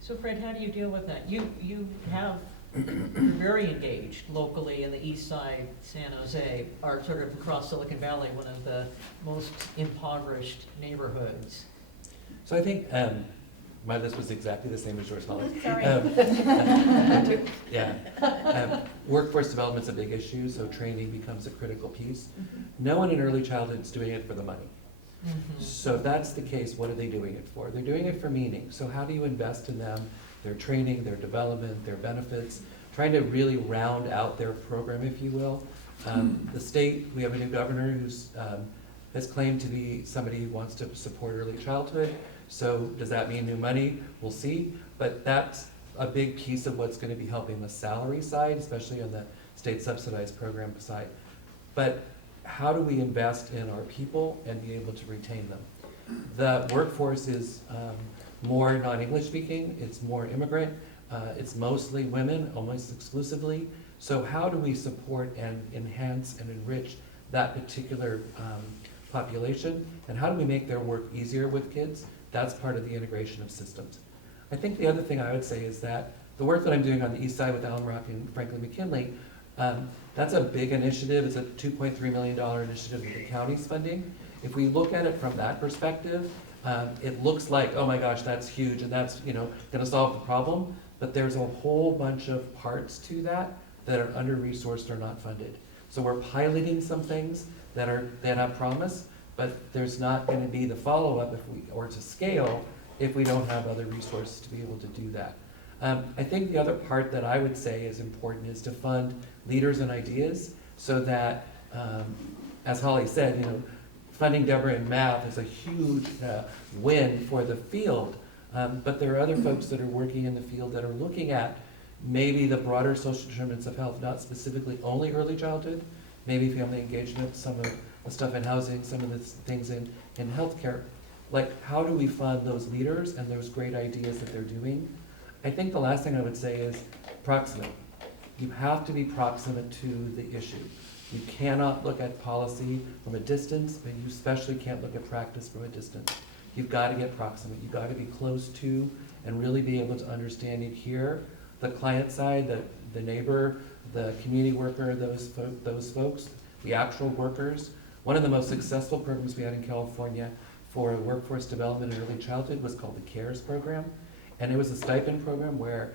So Fred, how do you deal with that? You have, you're very engaged locally in the east side, San Jose, or sort of across Silicon Valley, one of the most impoverished neighborhoods. So I think my list was exactly the same as yours, Holly. Sorry. Yeah. Workforce development's a big issue, so training becomes a critical piece. No one in early childhood is doing it for the money. So if that's the case, what are they doing it for? They're doing it for meaning. So how do you invest in them, their training, their development, their benefits, trying to really round out their program, if you will. The state, we have a new governor who's has claimed to be somebody who wants to support early childhood. So does that mean new money? We'll see. But that's a big piece of what's going to be helping the salary side, especially on the state subsidized program side. But how do we invest in our people and be able to retain them? The workforce is more non-English speaking, it's more immigrant, it's mostly women, almost exclusively. So how do we support and enhance and enrich that particular population? And how do we make their work easier with kids? That's part of the integration of systems. I think the other thing I would say is that the work that I'm doing on the east side with Allen Rock and Franklin McKinley, that's a big initiative. It's a $2.3 million initiative that the county's funding. If we look at it from that perspective, it looks like, oh my gosh, that's huge and that's going to solve the problem. But there's a whole bunch of parts to that that are under-resourced or not funded. So we're piloting some things that have promise, but there's not going to be the follow-up or to scale if we don't have other resources to be able to do that. I think the other part that I would say is important is to fund leaders and ideas so that, as Holly said, funding Deborah in math is a huge win for the field, but there are other folks that are working in the field that are looking at maybe the broader social determinants of health, not specifically only early childhood, maybe family engagement, some of the stuff in housing, some of the things in healthcare. Like, how do we fund those leaders and those great ideas that they're doing? I think the last thing I would say is proximate. You have to be proximate to the issue. You cannot look at policy from a distance, but you especially can't look at practice from a distance. You've got to get proximate. You've got to be close to and really be able to understand and hear the client side, the neighbor, the community worker, those folks, the actual workers. One of the most successful programs we had in California for workforce development in early childhood was called the CARES program. And it was a stipend program where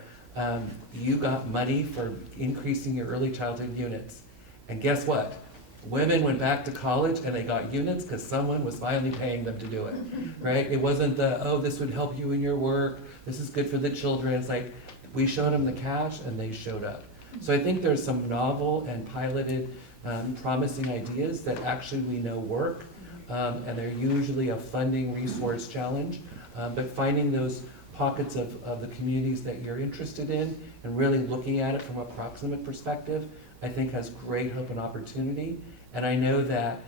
you got money for increasing your early childhood units. And guess what? Women went back to college and they got units because someone was finally paying them to do it, right? It wasn't this would help you in your work, this is good for the children. It's like, we showed them the cash and they showed up. So I think there's some novel and piloted promising ideas that actually we know work, and they're usually a funding resource challenge, but finding those pockets of the communities that you're interested in and really looking at it from a proximate perspective, I think has great hope and opportunity. And I know that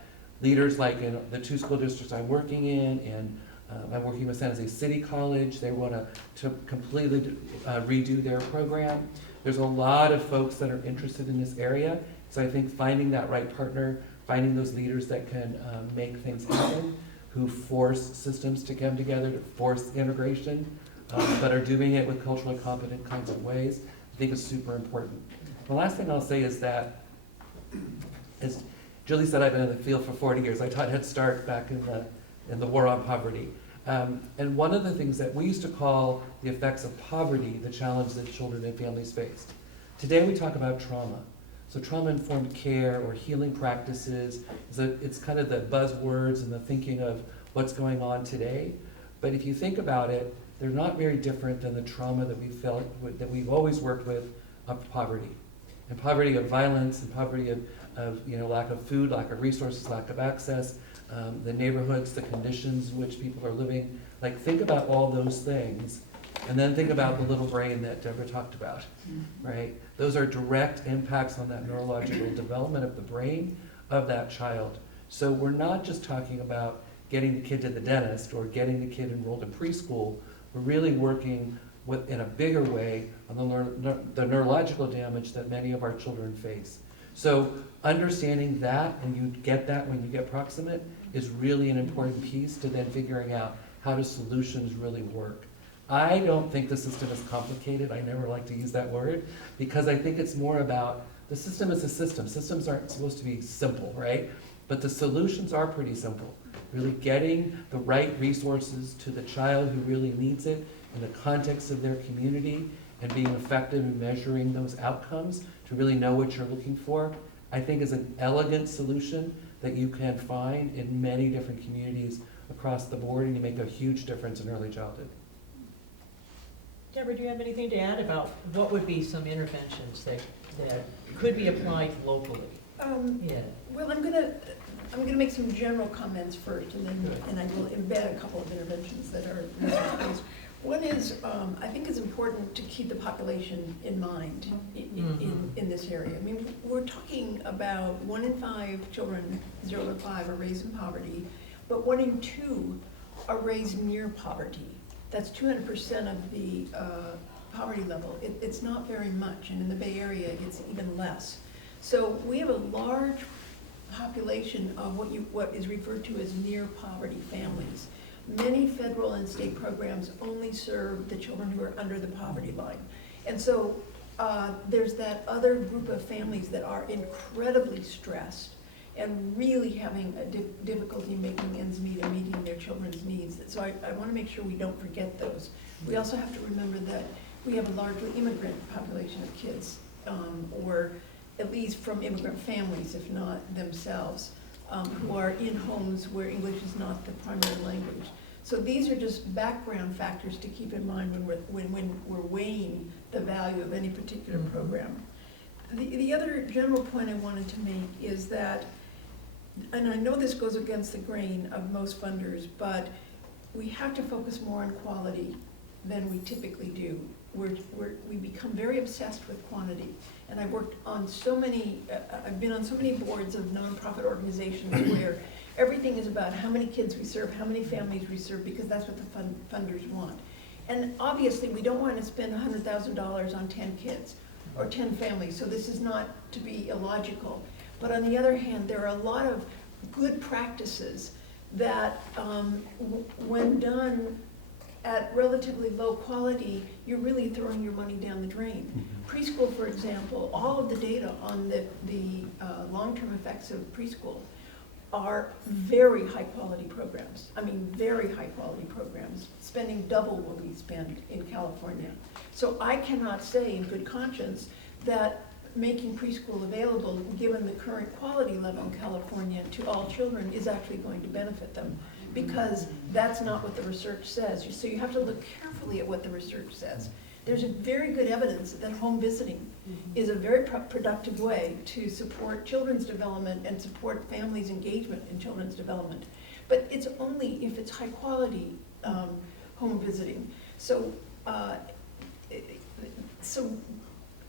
leaders like in the 2 school districts I'm working in, and I'm working with San Jose City College, they want to completely redo their program. There's a lot of folks that are interested in this area, so I think finding that right partner, finding those leaders that can make things happen, who force systems to come together, to force integration, but are doing it with culturally competent kinds of ways, I think is super important. The last thing I'll say is that, as Julie said, I've been in the field for 40 years. I taught Head Start back in the war on poverty. And one of the things that we used to call the effects of poverty, the challenge that children and families faced. Today we talk about trauma. So trauma-informed care or healing practices, it's kind of the buzzwords and the thinking of what's going on today. But if you think about it, they're not very different than the trauma that we felt, that we've always worked with, of poverty. And poverty of violence, and poverty of lack of food, lack of resources, lack of access, the neighborhoods, the conditions in which people are living. Like, think about all those things, and then think about the little brain that Deborah talked about, right? Those are direct impacts on that neurological development of the brain of that child. So we're not just talking about getting the kid to the dentist or getting the kid enrolled in preschool. We're really working in a bigger way on the neurological damage that many of our children face. So understanding that, and you get that when you get proximate, is really an important piece to then figuring out how do solutions really work. I don't think the system is complicated. I never like to use that word, because I think it's more about the system is a system. Systems aren't supposed to be simple, right? But the solutions are pretty simple. Really getting the right resources to the child who really needs it in the context of their community, and being effective in measuring those outcomes to really know what you're looking for, I think is an elegant solution that you can find in many different communities across the board, and you make a huge difference in early childhood. Deborah, do you have anything to add about what would be some interventions that could be applied locally? Yeah. Well, I'm gonna make some general comments first, and I will embed a couple of interventions that are research-based. One is, I think it's important to keep the population in mind in this area. I mean, we're talking about 1 in 5 children, 0 to 5, are raised in poverty, but 1 in 2 are raised near poverty. That's 200% of the poverty level. It's not very much, and in the Bay Area, it's even less. So we have a large population of what is referred to as near poverty families. Many federal and state programs only serve the children who are under the poverty line. And so there's that other group of families that are incredibly stressed and really having a difficulty making ends meet and meeting their children's needs. So I want to make sure we don't forget those. We also have to remember that we have a largely immigrant population of kids, or at least from immigrant families, if not themselves, who are in homes where English is not the primary language. So these are just background factors to keep in mind when we're weighing the value of any particular program. The other general point I wanted to make is that, and I know this goes against the grain of most funders, but we have to focus more on quality than we typically do. We become very obsessed with quantity. And I've worked on so many, I've been on so many boards of nonprofit organizations where everything is about how many kids we serve, how many families we serve, because that's what the funders want. And obviously, we don't want to spend $100,000 on 10 kids or 10 families, so this is not to be illogical. But on the other hand, there are a lot of good practices that, when done at relatively low quality, you're really throwing your money down the drain. Preschool, for example, all of the data on the long-term effects of preschool are very high-quality programs. I mean, very high-quality programs, spending double what we spend in California. So I cannot say in good conscience that making preschool available, given the current quality level in California, to all children is actually going to benefit them, because that's not what the research says. So you have to look carefully at what the research says. There's a very good evidence that home visiting is a very productive way to support children's development and support families' engagement in children's development. But it's only if it's high quality home visiting. So,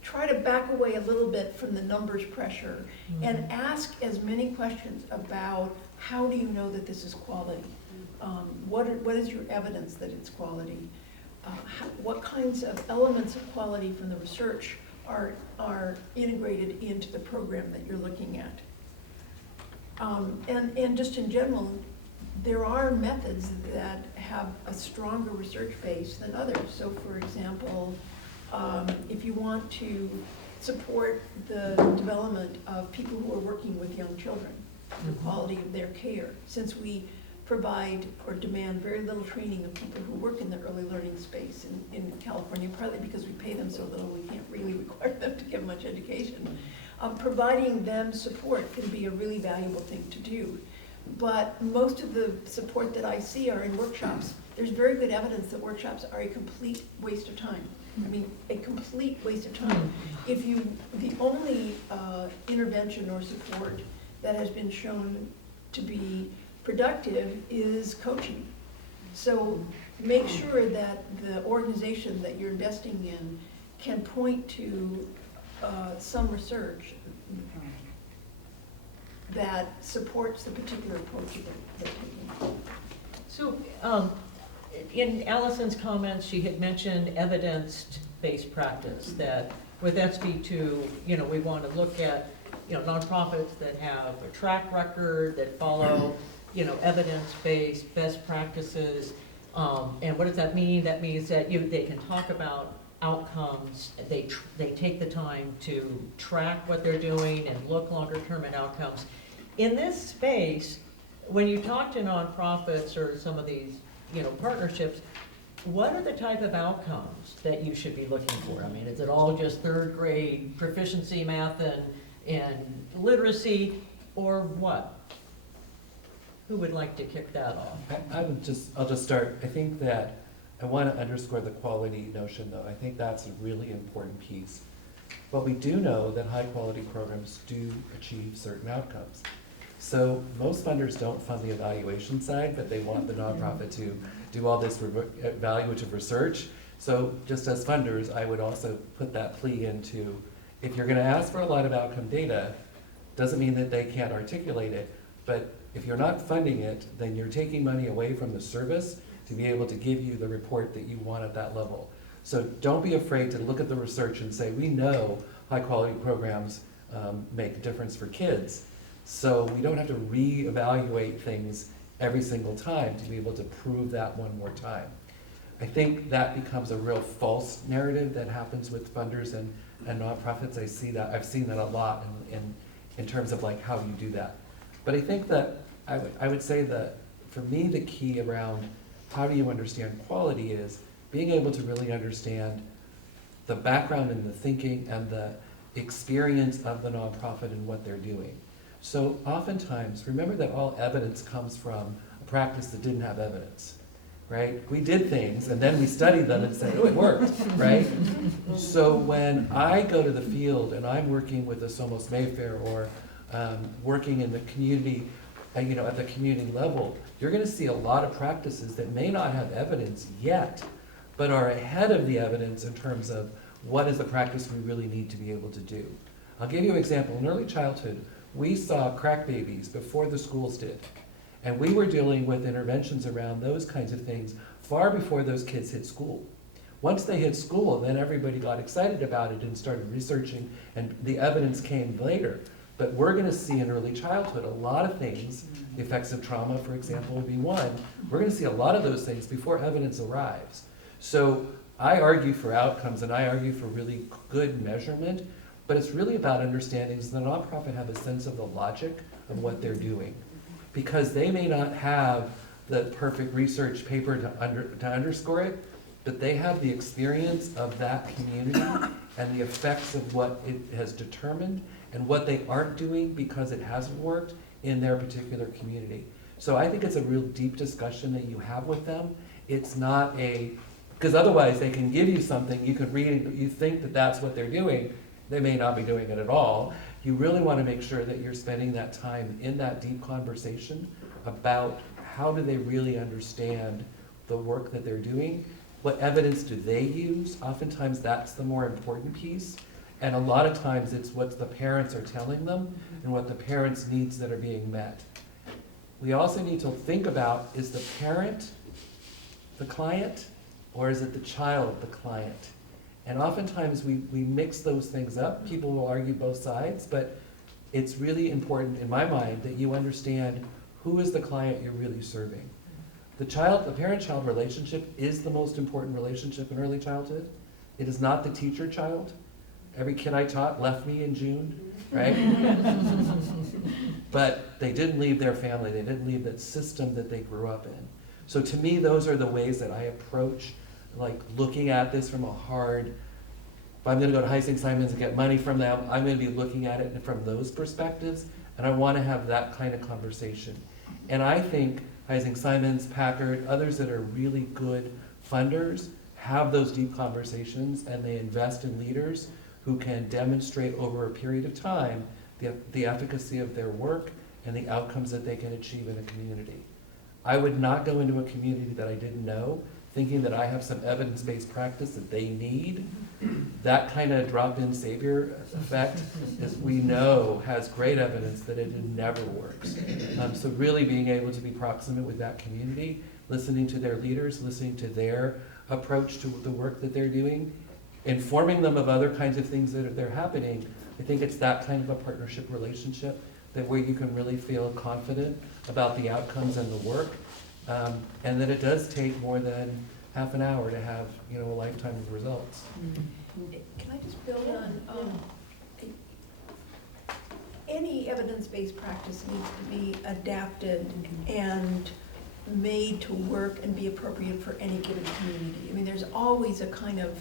try to back away a little bit from the numbers pressure and ask as many questions about how do you know that this is quality? What is your evidence that it's quality? What kinds of elements of quality from the research are integrated into the program that you're looking at? And just in general, there are methods that have a stronger research base than others. So for example, if you want to support the development of people who are working with young children, the quality of their care, since we provide or demand very little training of people who work in the early learning space in California, partly because we pay them so little we can't really require them to get much education. Providing them support can be a really valuable thing to do. But most of the support that I see are in workshops. There's very good evidence that workshops are a complete waste of time. I mean, a complete waste of time. The only intervention or support that has been shown to be productive is coaching. So make sure that the organization that you're investing in can point to some research that supports the particular approach they're taking. So, in Allison's comments, she had mentioned evidence-based practice, that with SB2, we want to look at nonprofits that have a track record, that follow, evidence-based best practices. And what does that mean? That means that they can talk about outcomes. They take the time to track what they're doing and look longer term at outcomes. In this space, when you talk to nonprofits or some of these, partnerships, what are the type of outcomes that you should be looking for? I mean, is it all just third grade proficiency, math and literacy, or what? Who would like to kick that off? I'll just start. I think that I want to underscore the quality notion, though. I think that's a really important piece. But we do know that high-quality programs do achieve certain outcomes. So most funders don't fund the evaluation side, but they want the nonprofit to do all this evaluative research. So just as funders, I would also put that plea into, if you're going to ask for a lot of outcome data, doesn't mean that they can't articulate it, but if you're not funding it, then you're taking money away from the service to be able to give you the report that you want at that level. So don't be afraid to look at the research and say, we know high-quality programs make a difference for kids. So we don't have to reevaluate things every single time to be able to prove that one more time. I think that becomes a real false narrative that happens with funders and nonprofits. I see that, I've seen that a lot in terms of like how you do that. But I think that I would say that for me the key around how do you understand quality is being able to really understand the background and the thinking and the experience of the nonprofit and what they're doing. So oftentimes, remember that all evidence comes from a practice that didn't have evidence, right? We did things and then we studied them and said, oh, it worked, right? So when I go to the field and I'm working with a Somos Mayfair or working in the community, at the community level, you're gonna see a lot of practices that may not have evidence yet, but are ahead of the evidence in terms of what is the practice we really need to be able to do. I'll give you an example. In early childhood, we saw crack babies before the schools did. And we were dealing with interventions around those kinds of things far before those kids hit school. Once they hit school, then everybody got excited about it and started researching, and the evidence came later. But we're going to see in early childhood a lot of things, the effects of trauma, for example, would be one. We're going to see a lot of those things before evidence arrives. So I argue for outcomes and I argue for really good measurement, but it's really about understanding does the nonprofit have a sense of the logic of what they're doing? Because they may not have the perfect research paper to underscore it, but they have the experience of that community and the effects of what it has determined and what they aren't doing because it hasn't worked in their particular community. So I think it's a real deep discussion that you have with them. It's not because otherwise they can give you something, you can read it, you think that that's what they're doing, they may not be doing it at all. You really want to make sure that you're spending that time in that deep conversation about how do they really understand the work that they're doing, what evidence do they use, oftentimes that's the more important piece. And a lot of times it's what the parents are telling them and what the parents' needs that are being met. We also need to think about, is the parent the client or is it the child the client? And oftentimes we mix those things up. People will argue both sides, but it's really important in my mind that you understand who is the client you're really serving. The parent-child relationship is the most important relationship in early childhood. It is not the teacher-child. Every kid I taught left me in June, right? But they didn't leave their family. They didn't leave that system that they grew up in. So to me, those are the ways that I approach like looking at this from a hard, if I'm gonna go to High St. Simon's and get money from them, I'm gonna be looking at it from those perspectives, and I wanna have that kind of conversation. And I think High St. Simon's, Packard, others that are really good funders have those deep conversations and they invest in leaders who can demonstrate over a period of time the efficacy of their work and the outcomes that they can achieve in a community. I would not go into a community that I didn't know thinking that I have some evidence-based practice that they need. That kind of drop-in savior effect, as we know, has great evidence that it never works. So really being able to be proximate with that community, listening to their leaders, listening to their approach to the work that they're doing, informing them of other kinds of things that are happening, I think it's that kind of a partnership relationship that where you can really feel confident about the outcomes and the work, and that it does take more than half an hour to have, you know, a lifetime of results. Can I just build on, any evidence-based practice needs to be adapted and made to work and be appropriate for any given community. I mean, there's always a kind of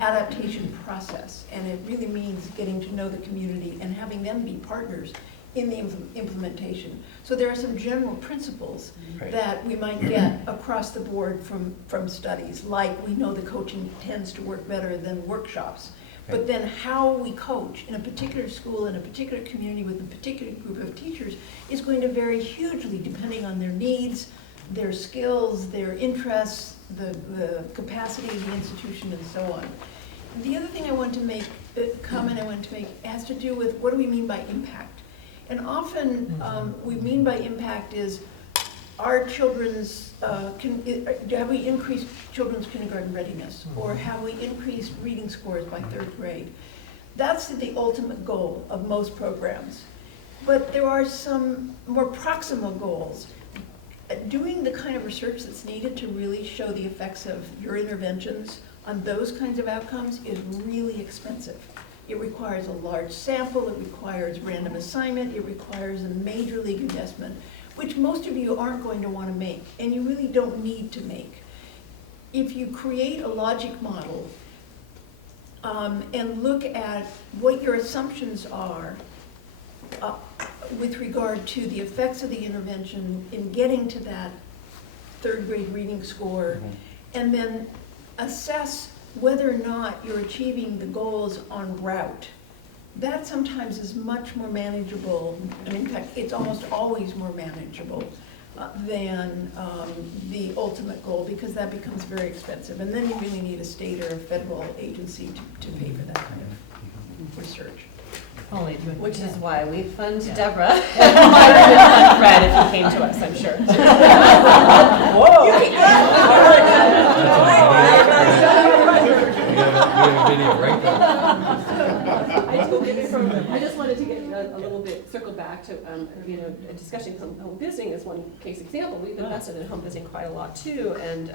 adaptation process, and it really means getting to know the community and having them be partners in the implementation. So there are some general principles Right. that we might get across the board from studies, like we know the coaching tends to work better than workshops. But then how we coach in a particular school, in a particular community, with a particular group of teachers is going to vary hugely depending on their needs, their skills, their interests, the capacity of the institution, and so on. The other thing I want to make, comment I want to make, has to do with what do we mean by impact? And often we mean by impact is our children's, have we increased children's kindergarten readiness? Or have we increased reading scores by 3rd grade? That's the ultimate goal of most programs. But there are some more proximal goals. Doing the kind of research that's needed to really show the effects of your interventions on those kinds of outcomes is really expensive. It requires a large sample, it requires random assignment, it requires a major league investment, which most of you aren't going to want to make, and you really don't need to make. If you create a logic model and look at what your assumptions are with regard to the effects of the intervention in getting to that 3rd grade reading score, and then assess whether or not you're achieving the goals en route, that sometimes is much more manageable, and in fact, it's almost always more manageable than the ultimate goal, because that becomes very expensive. And then you really need a state or a federal agency to pay for that kind of research. Only Which is why we fund Deborah. Might have been fund Fred if he came to us, I'm sure. We have a video right there. I just wanted to get a little bit, circle back to, a discussion of home visiting is one case example. We've invested in home visiting quite a lot too, and,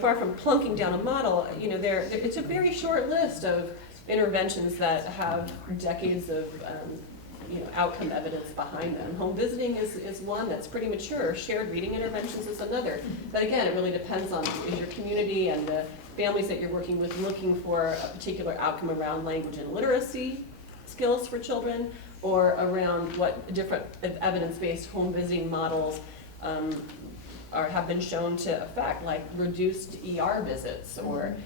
far from plunking down a model, it's a very short list of interventions that have decades of, outcome evidence behind them. Home visiting is one that's pretty mature. Shared reading interventions is another. But again, it really depends on is your community and the families that you're working with looking for a particular outcome around language and literacy skills for children, or around what different evidence-based home visiting models have been shown to affect, like reduced ER visits, or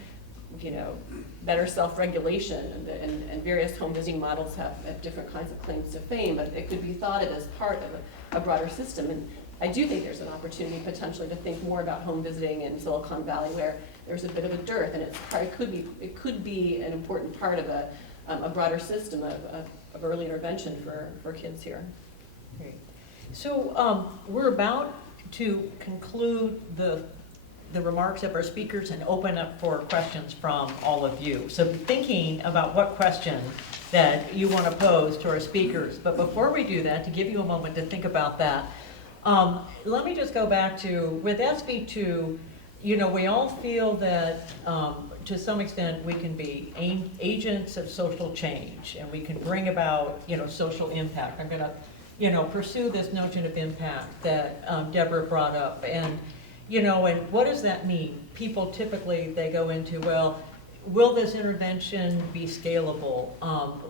better self-regulation, and various home visiting models have different kinds of claims to fame, but it could be thought of as part of a broader system. And I do think there's an opportunity potentially to think more about home visiting in Silicon Valley, where there's a bit of a dearth, and it could be an important part of a broader system of early intervention for kids here. Great. So we're about to conclude the remarks of our speakers and open up for questions from all of you. So thinking about what question that you want to pose to our speakers. But before we do that, to give you a moment to think about that, let me just go back to, with SB2, we all feel that to some extent we can be agents of social change, and we can bring about, social impact. I'm going to, pursue this notion of impact that Deborah brought up. And and what does that mean? People typically, they go into, well, will this intervention be scalable?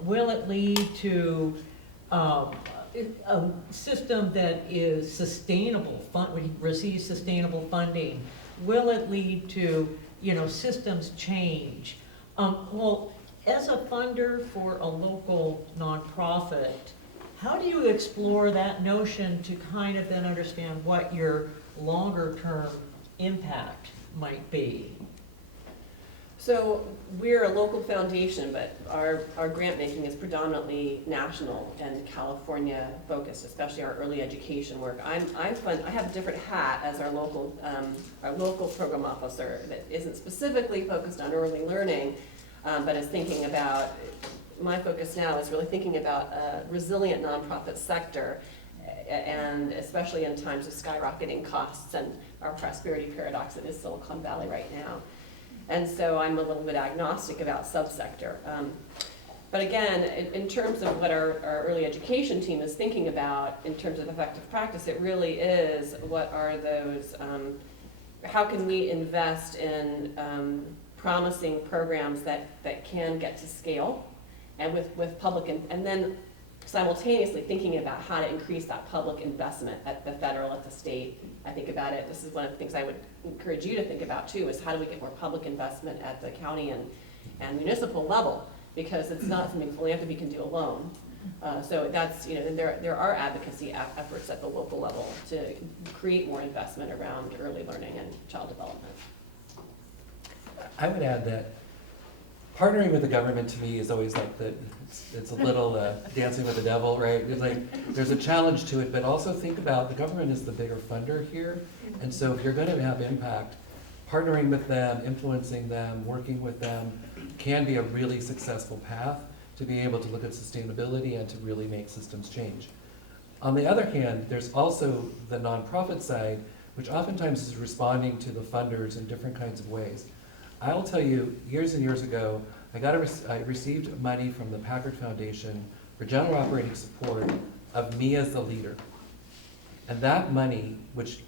Will it lead to a system that is sustainable, receives sustainable funding? Will it lead to, systems change? Well, as a funder for a local nonprofit, how do you explore that notion to kind of then understand what your longer term impact might be? So we're a local foundation, but our grant making is predominantly national and California focused, especially our early education work. I have a different hat as our local program officer that isn't specifically focused on early learning, but is thinking about my focus now is really thinking about a resilient nonprofit sector, and especially in times of skyrocketing costs and our prosperity paradox that is Silicon Valley right now. And so I'm a little bit agnostic about subsector. But again, in terms of what our early education team is thinking about in terms of effective practice, it really is what are those, how can we invest in promising programs that can get to scale and with public, and then simultaneously thinking about how to increase that public investment at the federal, at the state. I think about it, this is one of the things I would encourage you to think about too, is how do we get more public investment at the county and municipal level? Because it's not something philanthropy can do alone. So that's, there are advocacy efforts at the local level to create more investment around early learning and child development. I would add that partnering with the government to me is always like it's a little dancing with the devil, right? It's like there's a challenge to it, but also think about the government is the bigger funder here. And so if you're going to have impact, partnering with them, influencing them, working with them can be a really successful path to be able to look at sustainability and to really make systems change. On the other hand, there's also the nonprofit side, which oftentimes is responding to the funders in different kinds of ways. I'll tell you, years and years ago, I received money from the Packard Foundation for general operating support of me as the leader. And that money, which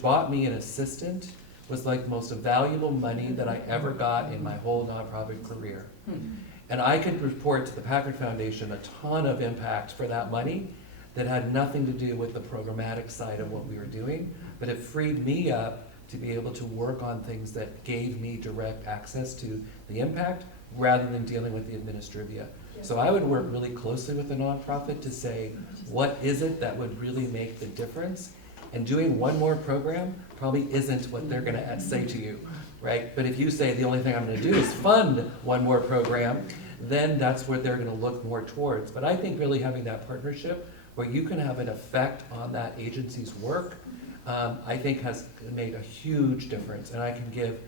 bought me an assistant, was like the most valuable money that I ever got in my whole nonprofit career. And I could report to the Packard Foundation a ton of impact for that money that had nothing to do with the programmatic side of what we were doing, but it freed me up to be able to work on things that gave me direct access to the impact rather than dealing with the administrivia. So I would work really closely with the nonprofit to say, what is it that would really make the difference? And doing one more program probably isn't what they're gonna say to you, right? But if you say the only thing I'm gonna do is fund one more program, then that's what they're gonna look more towards. But I think really having that partnership where you can have an effect on that agency's work, I think has made a huge difference. And I can give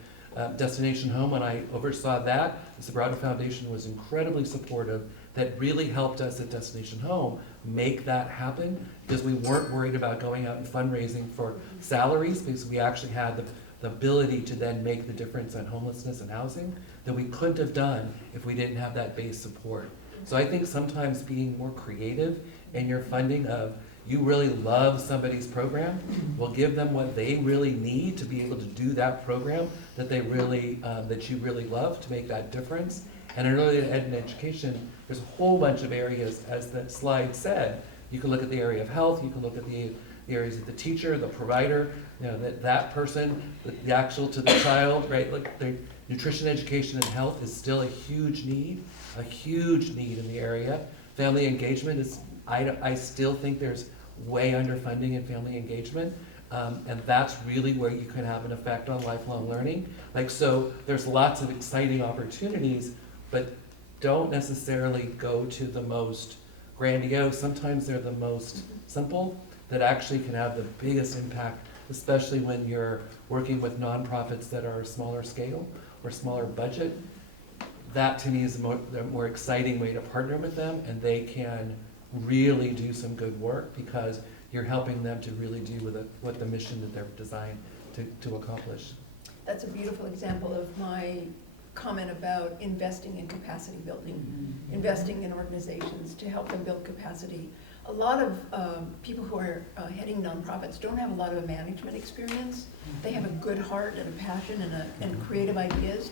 Destination Home, when I oversaw that, the Sobrado Foundation was incredibly supportive. That really helped us at Destination Home make that happen, because we weren't worried about going out and fundraising for salaries, because we actually had the ability to then make the difference on homelessness and housing that we couldn't have done if we didn't have that base support. So I think sometimes being more creative in your funding of, you really love somebody's program, will give them what they really need to be able to do that program that they really, that you really love to make that difference. And in early ed and education, there's a whole bunch of areas, as that slide said. You can look at the area of health, you can look at the areas of the teacher, the provider, that person, the actual to the child, right? Like the nutrition, education, and health is still a huge need in the area. Family engagement is, I still think there's way underfunding in family engagement. And that's really where you can have an effect on lifelong learning. Like, so there's lots of exciting opportunities, but don't necessarily go to the most grandiose. Sometimes they're the most simple that actually can have the biggest impact, especially when you're working with nonprofits that are smaller scale or smaller budget. That to me is the more exciting way to partner with them, and they can really do some good work because you're helping them to really do with what the mission that they're designed to accomplish. That's a beautiful example of my comment about investing in capacity building, investing in organizations to help them build capacity. A lot of people who are heading nonprofits don't have a lot of management experience. They have a good heart and a passion and creative ideas.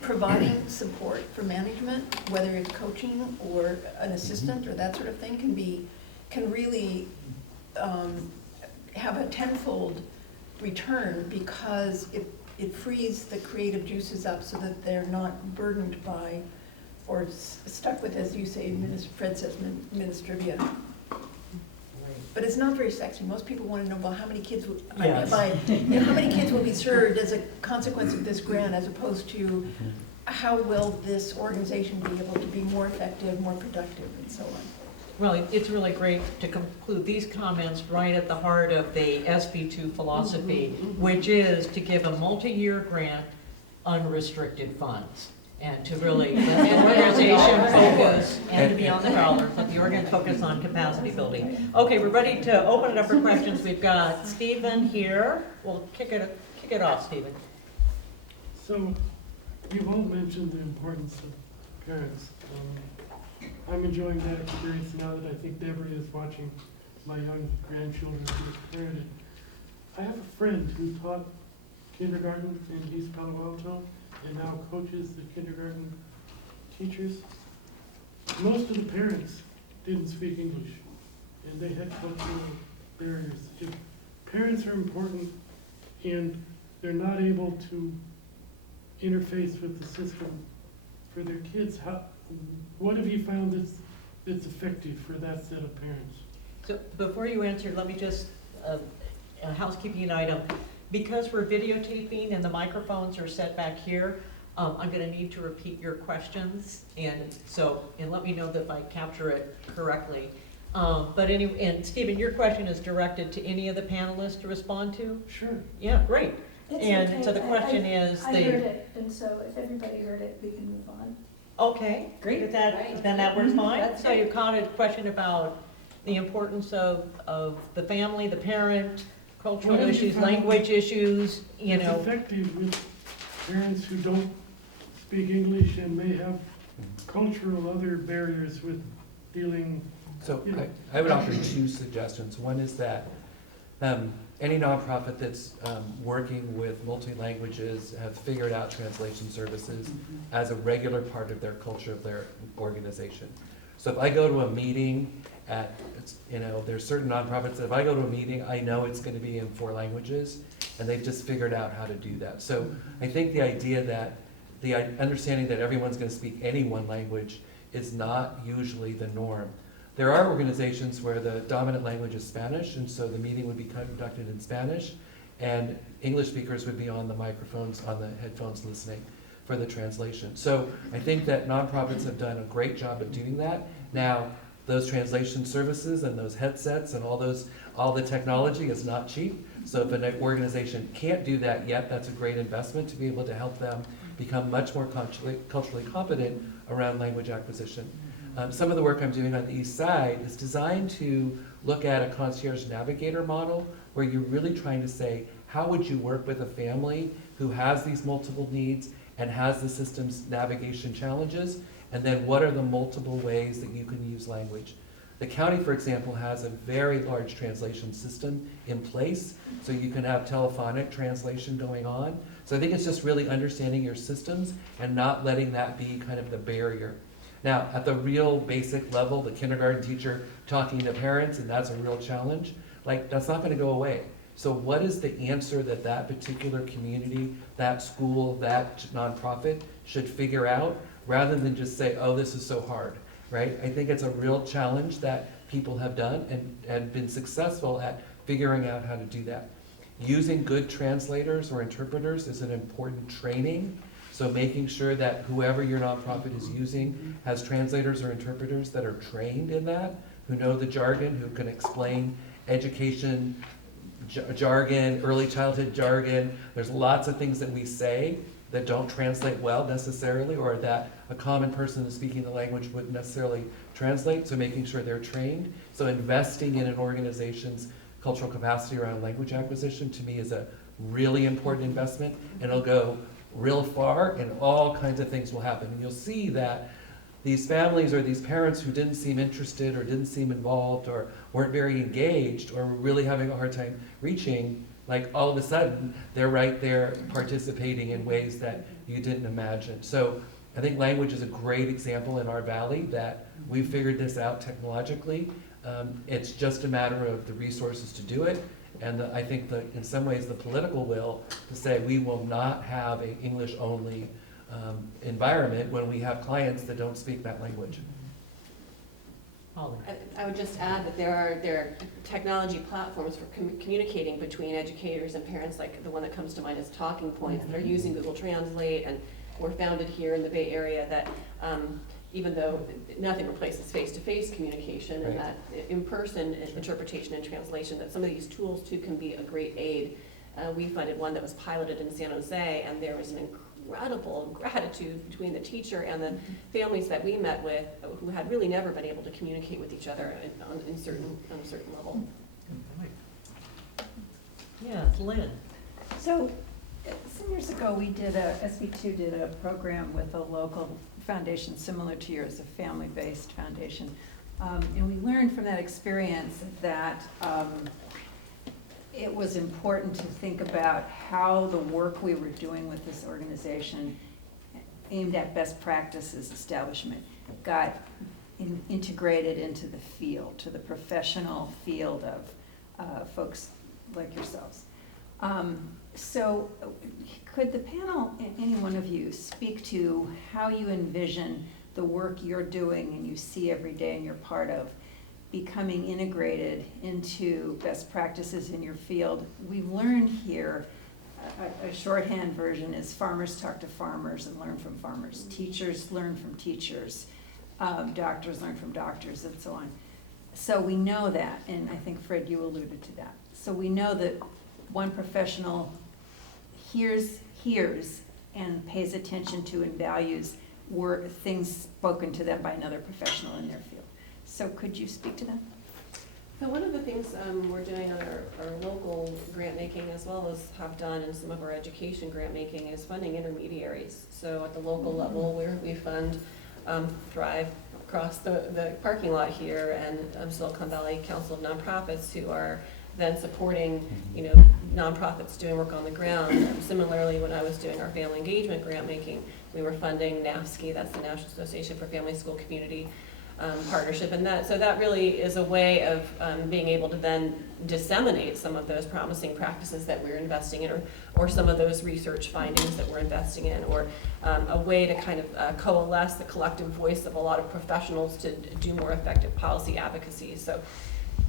Providing support for management, whether it's coaching or an assistant or that sort of thing, can really have a tenfold return because it frees the creative juices up so that they're not burdened by or stuck with, as you say, Fred says, ministrivia. But it's not very sexy. Most people want to know, well, how many kids will, how many kids will be served as a consequence of this grant, as opposed to how will this organization be able to be more effective, more productive, and so on. Well, it's really great to conclude these comments right at the heart of the SB2 philosophy, which is to give a multi-year grant unrestricted funds. and to really let the organization focus, and to be on the dollar, let the organization focus on capacity building. Okay, we're ready to open it up for questions. We've got Stephen here. We'll kick it off, Stephen. So, you've all mentioned the importance of parents. I'm enjoying that experience now that I think Deborah is watching my young grandchildren be parented. I have a friend who taught kindergarten in East Palo Alto and now coaches the kindergarten teachers. Most of the parents didn't speak English, and they had cultural barriers. If parents are important and they're not able to interface with the system for their kids, what have you found that's effective for that set of parents? So before you answer, let me just, a housekeeping item. Because we're videotaping and the microphones are set back here, I'm gonna need to repeat your questions, and let me know that if I capture it correctly. But anyway, and Stephen, your question is directed to any of the panelists to respond to? Sure. Yeah, great. It's And okay. so the question is I heard it, and so if everybody heard it, we can move on. Okay, great, then that works fine. So you caught a question about the importance of the family, the parent, cultural What have you issues, found language issues, you It's know. effective with parents who don't speak English and may have cultural other barriers with dealing. So I would offer two suggestions. One is that any nonprofit that's working with multi-languages have figured out translation services as a regular part of their culture of their organization. So if I go to a meeting there's certain nonprofits that if I go to a meeting, I know it's going to be in 4 languages, and they've just figured out how to do that. So I think the idea that the understanding that everyone's going to speak any one language is not usually the norm. There are organizations where the dominant language is Spanish, and so the meeting would be conducted in Spanish, and English speakers would be on the microphones, on the headphones listening for the translation. So I think that nonprofits have done a great job of doing that. Now, those translation services and those headsets and all the technology is not cheap. So if an organization can't do that yet, that's a great investment to be able to help them become much more culturally competent around language acquisition. Some of the work I'm doing on the East Side is designed to look at a concierge navigator model where you're really trying to say, how would you work with a family who has these multiple needs and has the system's navigation challenges? And then what are the multiple ways that you can use language? The county, for example, has a very large translation system in place, so you can have telephonic translation going on. So I think it's just really understanding your systems and not letting that be kind of the barrier. Now, at the real basic level, the kindergarten teacher talking to parents, and that's a real challenge, that's not gonna go away. So what is the answer that that particular community, that school, that nonprofit should figure out, rather than just say, oh, this is so hard, right? I think it's a real challenge that people have done and been successful at figuring out how to do that. Using good translators or interpreters is an important training. So making sure that whoever your nonprofit is using has translators or interpreters that are trained in that, who know the jargon, who can explain education, jargon, early childhood jargon. There's lots of things that we say that don't translate well necessarily, or that a common person who's speaking the language wouldn't necessarily translate, so making sure they're trained. So investing in an organization's cultural capacity around language acquisition, to me, is a really important investment, and it'll go real far, and all kinds of things will happen. And you'll see that these families or these parents who didn't seem interested or didn't seem involved or weren't very engaged or were really having a hard time reaching, all of a sudden, they're right there participating in ways that you didn't imagine. So I think language is a great example in our valley that we figured this out technologically. It's just a matter of the resources to do it. And I think that in some ways the political will to say we will not have an English-only environment when we have clients that don't speak that language. I would just add that there are technology platforms for communicating between educators and parents, like the one that comes to mind is Talking Points, that are using Google Translate, and were founded here in the Bay Area, that even though nothing replaces face-to-face communication, and that in-person interpretation and translation, that some of these tools too can be a great aid. We funded one that was piloted in San Jose, and there was an incredible gratitude between the teacher and the families that we met with who had really never been able to communicate with each other on a certain level. Yes, Lynn. So, some years ago, SB2 did a program with a local foundation similar to yours, a family-based foundation. And we learned from that experience that it was important to think about how the work we were doing with this organization aimed at best practices establishment got integrated into the field, to the professional field of folks like yourselves. So could the panel, any one of you, speak to how you envision the work you're doing and you see every day and you're part of becoming integrated into best practices in your field? We've learned here, a shorthand version is farmers talk to farmers and learn from farmers. Teachers learn from teachers. Doctors learn from doctors, and so on. So we know that, and I think, Fred, you alluded to that. So we know that one professional hears and pays attention to and values things spoken to them by another professional in their field. So could you speak to that? So one of the things we're doing on our local grant making, as well as have done in some of our education grant making, is funding intermediaries. So at the local level, we fund Thrive across the parking lot here, and Silicon Valley Council of Nonprofits, who are then supporting, nonprofits doing work on the ground. Similarly, when I was doing our family engagement grant making, we were funding NAFSCI, that's the National Association for Family School Community Partnership, and so that really is a way of being able to then disseminate some of those promising practices that we're investing in, or some of those research findings that we're investing in, or a way to kind of coalesce the collective voice of a lot of professionals to do more effective policy advocacy. So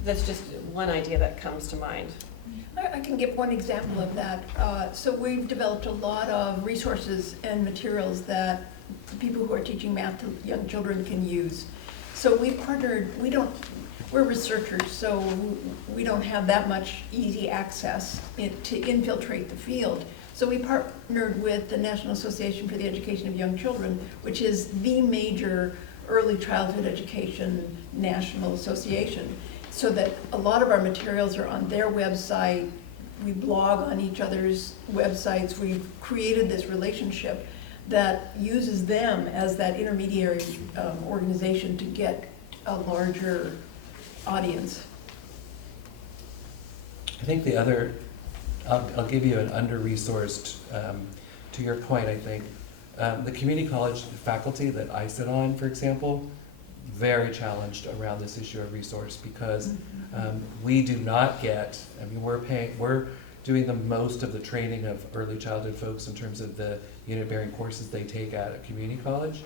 that's just one idea that comes to mind. I can give one example of that. So we've developed a lot of resources and materials that people who are teaching math to young children can use. So we partnered, we're researchers, so we don't have that much easy access to infiltrate the field. So we partnered with the National Association for the Education of Young Children, which is the major early childhood education national association, so that a lot of our materials are on their website. We blog on each other's websites. We've created this relationship that uses them as that intermediary organization to get a larger audience. I think the other, I'll give you an under-resourced, to your point, I think, the community college faculty that I sit on, for example, very challenged around this issue of resource, because we do not get, we're doing the most of the training of early childhood folks in terms of the unit-bearing courses they take at a community college,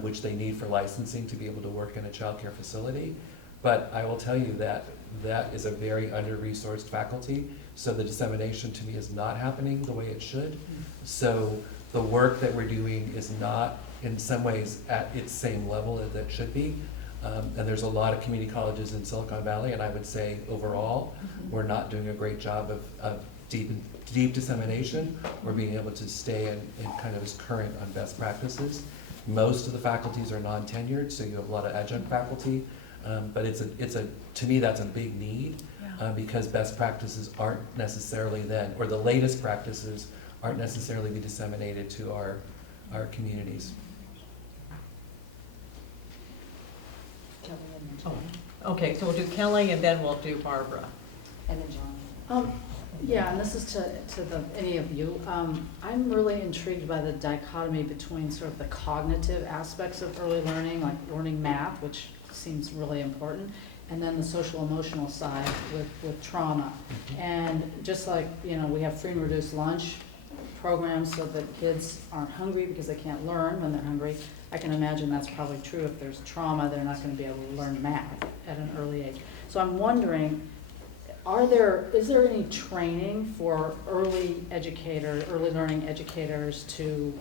which they need for licensing to be able to work in a child care facility. But I will tell you that that is a very under-resourced faculty, so the dissemination to me is not happening the way it should. So the work that we're doing is not, in some ways, at its same level as it should be. And there's a lot of community colleges in Silicon Valley, and I would say overall, we're not doing a great job of deep dissemination or being able to stay in kind of as current on best practices. Most of the faculties are non-tenured, so you have a lot of adjunct faculty, but to me, that's a big need, because best practices aren't necessarily then, or the latest practices aren't necessarily be disseminated to our communities. Okay, so we'll do Kelly and then we'll do Barbara. And then John. Yeah, and this is to any of you. I'm really intrigued by the dichotomy between sort of the cognitive aspects of early learning, like learning math, which seems really important, and then the social emotional side with trauma. And just like, we have free and reduced lunch programs so that kids aren't hungry because they can't learn when they're hungry. I can imagine that's probably true. If there's trauma, they're not going to be able to learn math at an early age. So I'm wondering, is there any training for early learning educators to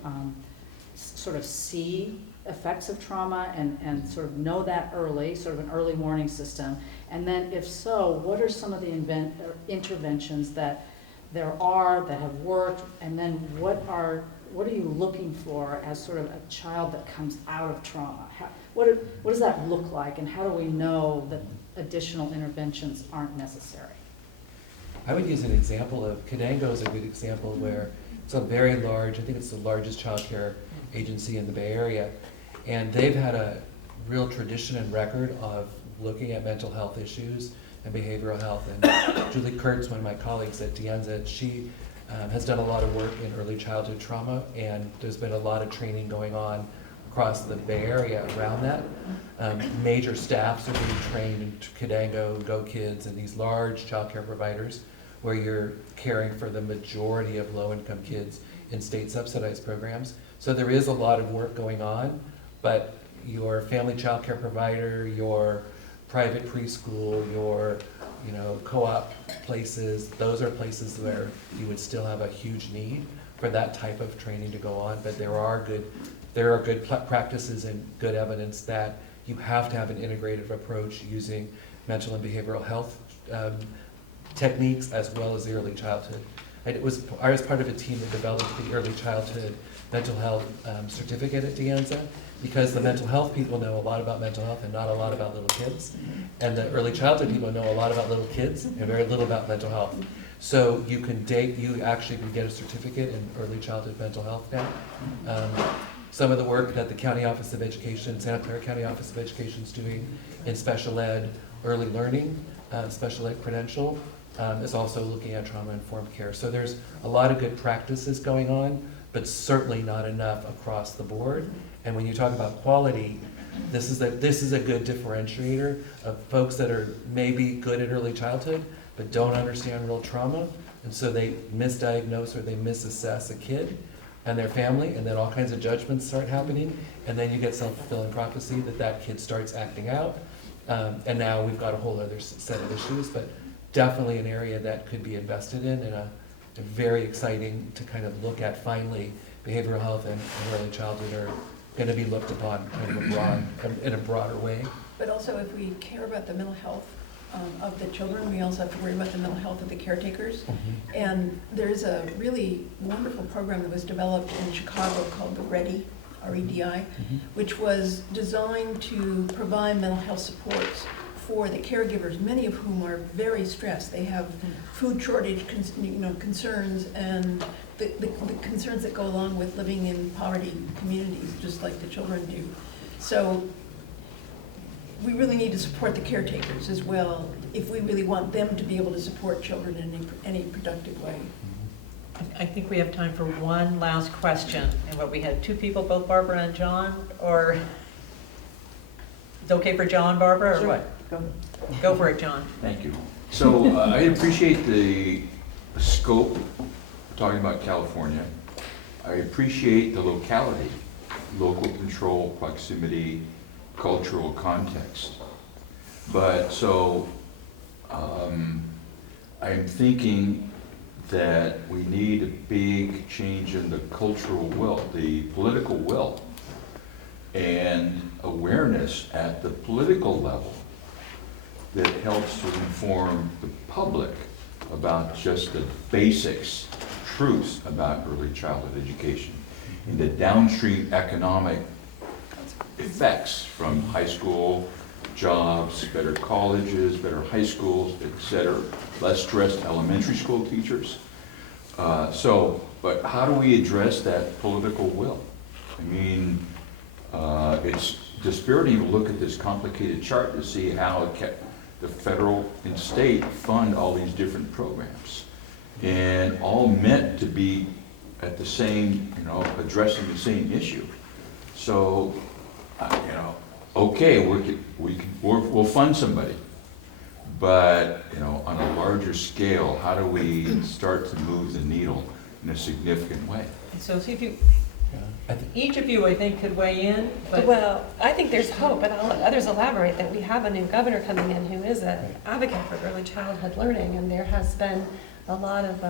sort of see effects of trauma and sort of know that early, sort of an early warning system? And then if so, what are some of the interventions that there are that have worked, and then what are what are you looking for as sort of a child that comes out of trauma? What does that look like, and how do we know that additional interventions aren't necessary? I would use an example of, Kidango is a good example where it's a very large, I think it's the largest child care agency in the Bay Area, and they've had a real tradition and record of looking at mental health issues and behavioral health. And Julie Kurtz, one of my colleagues at Dianza, she has done a lot of work in early childhood trauma, and there's been a lot of training going on across the Bay Area around that. Major staffs are being trained in Kidango, Go Kids, and these large child care providers where you're caring for the majority of low-income kids in state subsidized programs. So there is a lot of work going on, but your family child care provider, your private preschool, your co-op places, those are places where you would still have a huge need for that type of training to go on. But there are good practices and good evidence that you have to have an integrative approach using mental and behavioral health techniques as well as the early childhood. And I was part of a team that developed the early childhood mental health certificate at Dianza, because the mental health people know a lot about mental health and not a lot about little kids. And the early childhood people know a lot about little kids and very little about mental health. So you actually can get a certificate in early childhood mental health now. Some of the work that the County Office of Education, Santa Clara County Office of Education is doing in special ed early learning, special ed credential, is also looking at trauma-informed care. So there's a lot of good practices going on, but certainly not enough across the board. And when you talk about quality, this is a good differentiator of folks that are maybe good at early childhood, but don't understand real trauma, and so they misdiagnose or they misassess a kid and their family, and then all kinds of judgments start happening, and then you get self-fulfilling prophecy that kid starts acting out, and now we've got a whole other set of issues. But definitely an area that could be invested in, and a very exciting to kind of look at. Finally, behavioral health and early childhood are going to be looked upon kind of in a broader way. But also, if we care about the mental health of the children, we also have to worry about the mental health of the caretakers. And there's a really wonderful program that was developed in Chicago called the REDI, R-E-D-I, which was designed to provide mental health supports for the caregivers, many of whom are very stressed. They have food shortage concerns, and the concerns that go along with living in poverty communities, just like the children do. So we really need to support the caretakers as well, if we really want them to be able to support children in any productive way. I think we have time for one last question. And what, we had two people, both Barbara and John, or it's okay for John, Barbara, or Sure. what? Go for it, John. Thank you. So I appreciate the scope, talking about California. I appreciate the locality, local control, proximity, cultural context. But so I'm thinking that we need a big change in the cultural will, the political will, and awareness at the political level that helps to inform the public about just the basics, truths about early childhood education and the downstream economic effects from high school, jobs, better colleges, better high schools, etc., less stressed elementary school teachers. But how do we address that political will? I mean, it's dispiriting to look at this complicated chart to see how the federal and state fund all these different programs, and all meant to be at the same, addressing the same issue. So, okay, we'll fund somebody, but on a larger scale, how do we start to move the needle in a significant way? So see if you, each of you, I think, could weigh in. But Well, I think there's hope, and I'll let others elaborate, that we have a new governor coming in who is an advocate for early childhood learning, and there has been a lot of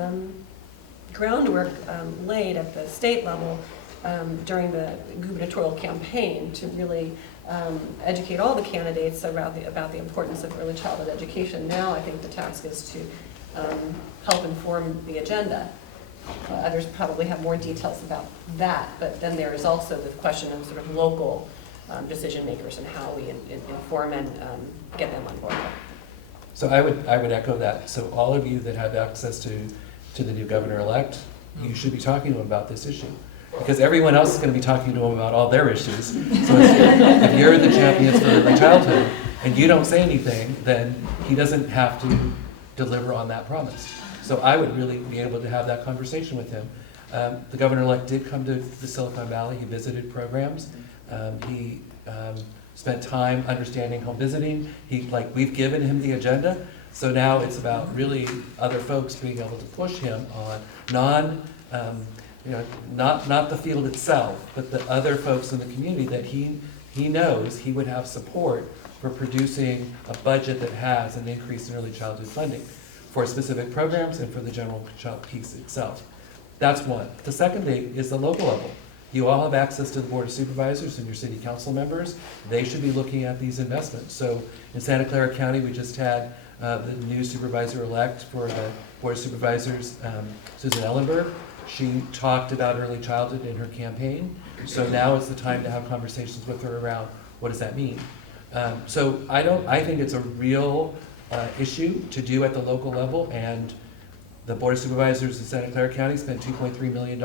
groundwork laid at the state level during the gubernatorial campaign to really educate all the candidates about the importance of early childhood education. Now I think the task is to help inform the agenda. Others probably have more details about that, but then there is also the question of sort of local decision makers and how we inform and get them on board. So I would echo that. So all of you that have access to the new governor-elect, you should be talking to him about this issue. Because everyone else is going to be talking to him about all their issues. So if you're the champions for early childhood and you don't say anything, then he doesn't have to deliver on that promise. So I would really be able to have that conversation with him. The governor-elect did come to the Silicon Valley. He visited programs. He spent time understanding home visiting. We've given him the agenda. So now it's about really other folks being able to push him on not the field itself, but the other folks in the community that he knows he would have support for producing a budget that has an increase in early childhood funding for specific programs and for the general piece itself. That's one. The second thing is the local level. You all have access to the Board of Supervisors and your city council members. They should be looking at these investments. So in Santa Clara County, we just had the new supervisor-elect for the Board of Supervisors, Susan Ellenberg. She talked about early childhood in her campaign. So now is the time to have conversations with her around what does that mean. So I think it's a real issue to do at the local level, and the Board of Supervisors in Santa Clara County spent $2.3 million,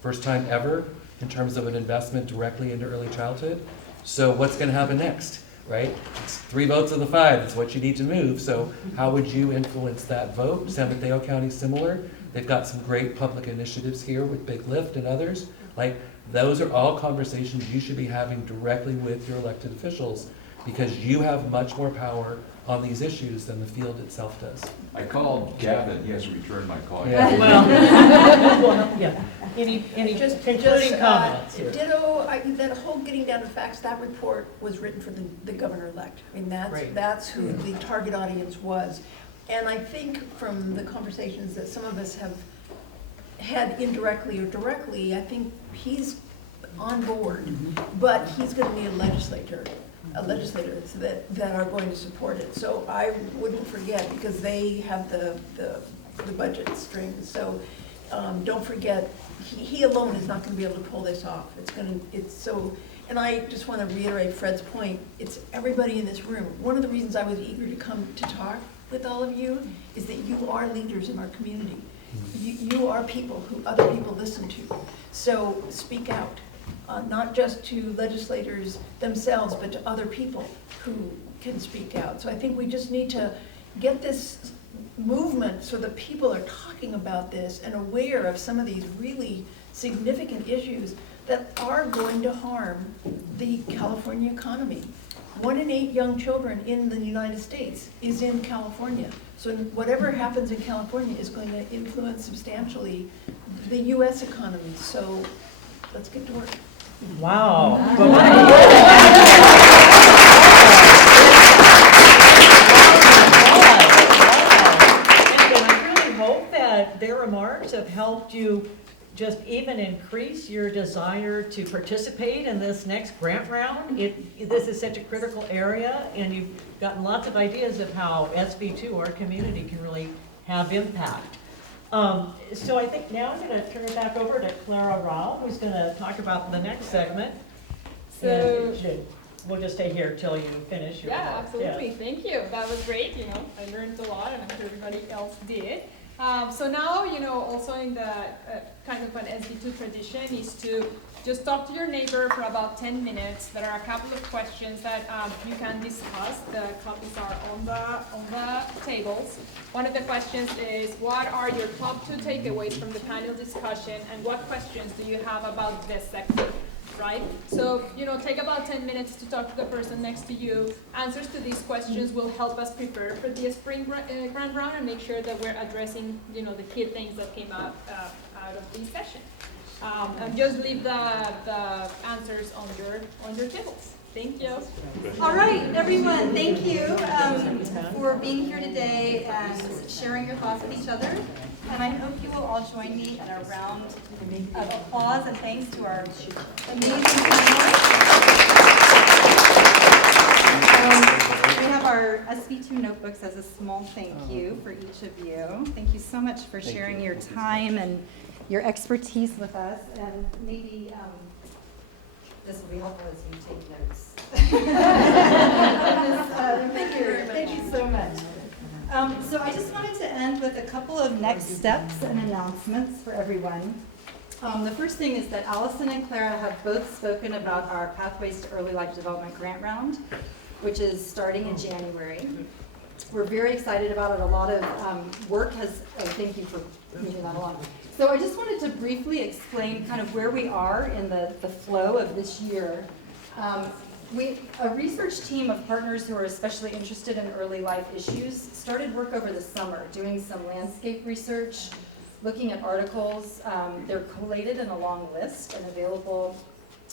first time ever, in terms of an investment directly into early childhood. So what's going to happen next, right? It's 3 votes of the 5. It's what you need to move. So how would you influence that vote? San Mateo County, similar. They've got some great public initiatives here with Big Lift and others. Those are all conversations you should be having directly with your elected officials, because you have much more power on these issues than the field itself does. I called Gavin, he hasn't returned my call. Yeah. Well, yeah. Any concluding comments here? Ditto, that whole getting down to facts, that report was written for the governor-elect. I mean, that's who the target audience was. And I think from the conversations that some of us have had indirectly or directly, I think he's on board, but he's going to need a legislator so that are going to support it. So I wouldn't forget, because they have the budget strings. So don't forget, he alone is not going to be able to pull this off. And I just want to reiterate Fred's point. It's everybody in this room. One of the reasons I was eager to come to talk with all of you is that you are leaders in our community. You are people who other people listen to. So speak out. Not just to legislators themselves, but to other people who can speak out. So I think we just need to get this movement so that people are talking about this and aware of some of these really significant issues that are going to harm the California economy. 1 in 8 young children in the United States is in California. So whatever happens in California is going to influence substantially the US economy. So let's get to work. Wow. And I really hope that their remarks have helped you just even increase your desire to participate in this next grant round. This is such a critical area, and you've gotten lots of ideas of how SB2, our community, can really have impact. So I think now I'm going to turn it back over to Clara Rao, who's going to talk about the next segment. So we'll just stay here till you finish your yeah, report. absolutely. Thank you. That was great. I learned a lot, and I'm sure everybody else did. So now, also in the kind of an SB2 tradition is to just talk to your neighbor for about 10 minutes. There are a couple of questions that you can discuss. The copies are on the tables. One of the questions is, what are your top 2 takeaways from the panel discussion, and what questions do you have about this sector? Right? So, take about 10 minutes to talk to the person next to you. Answers to these questions will help us prepare for the spring grand round and make sure that we're addressing, the key things that came out of this session. And just leave the answers on your tables. Thank you. All right, everyone, thank you for being here today and sharing your thoughts with each other. And I hope you will all join me in a round of applause and thanks to our amazing panelists. We have our SB2 notebooks as a small thank you for each of you. Thank you so much for sharing your time and your expertise with us, and maybe this will be helpful as you take notes. Thank you so much. So I just wanted to end with a couple of next steps and announcements for everyone. The first thing is that Allison and Clara have both spoken about our Pathways to Early Life Development Grant Round, which is starting in January. We're very excited about it. A lot of work has, thank you for moving that along. So I just wanted to briefly explain kind of where we are in the flow of this year. A research team of partners who are especially interested in early life issues started work over the summer, doing some landscape research, looking at articles. They're collated in a long list and available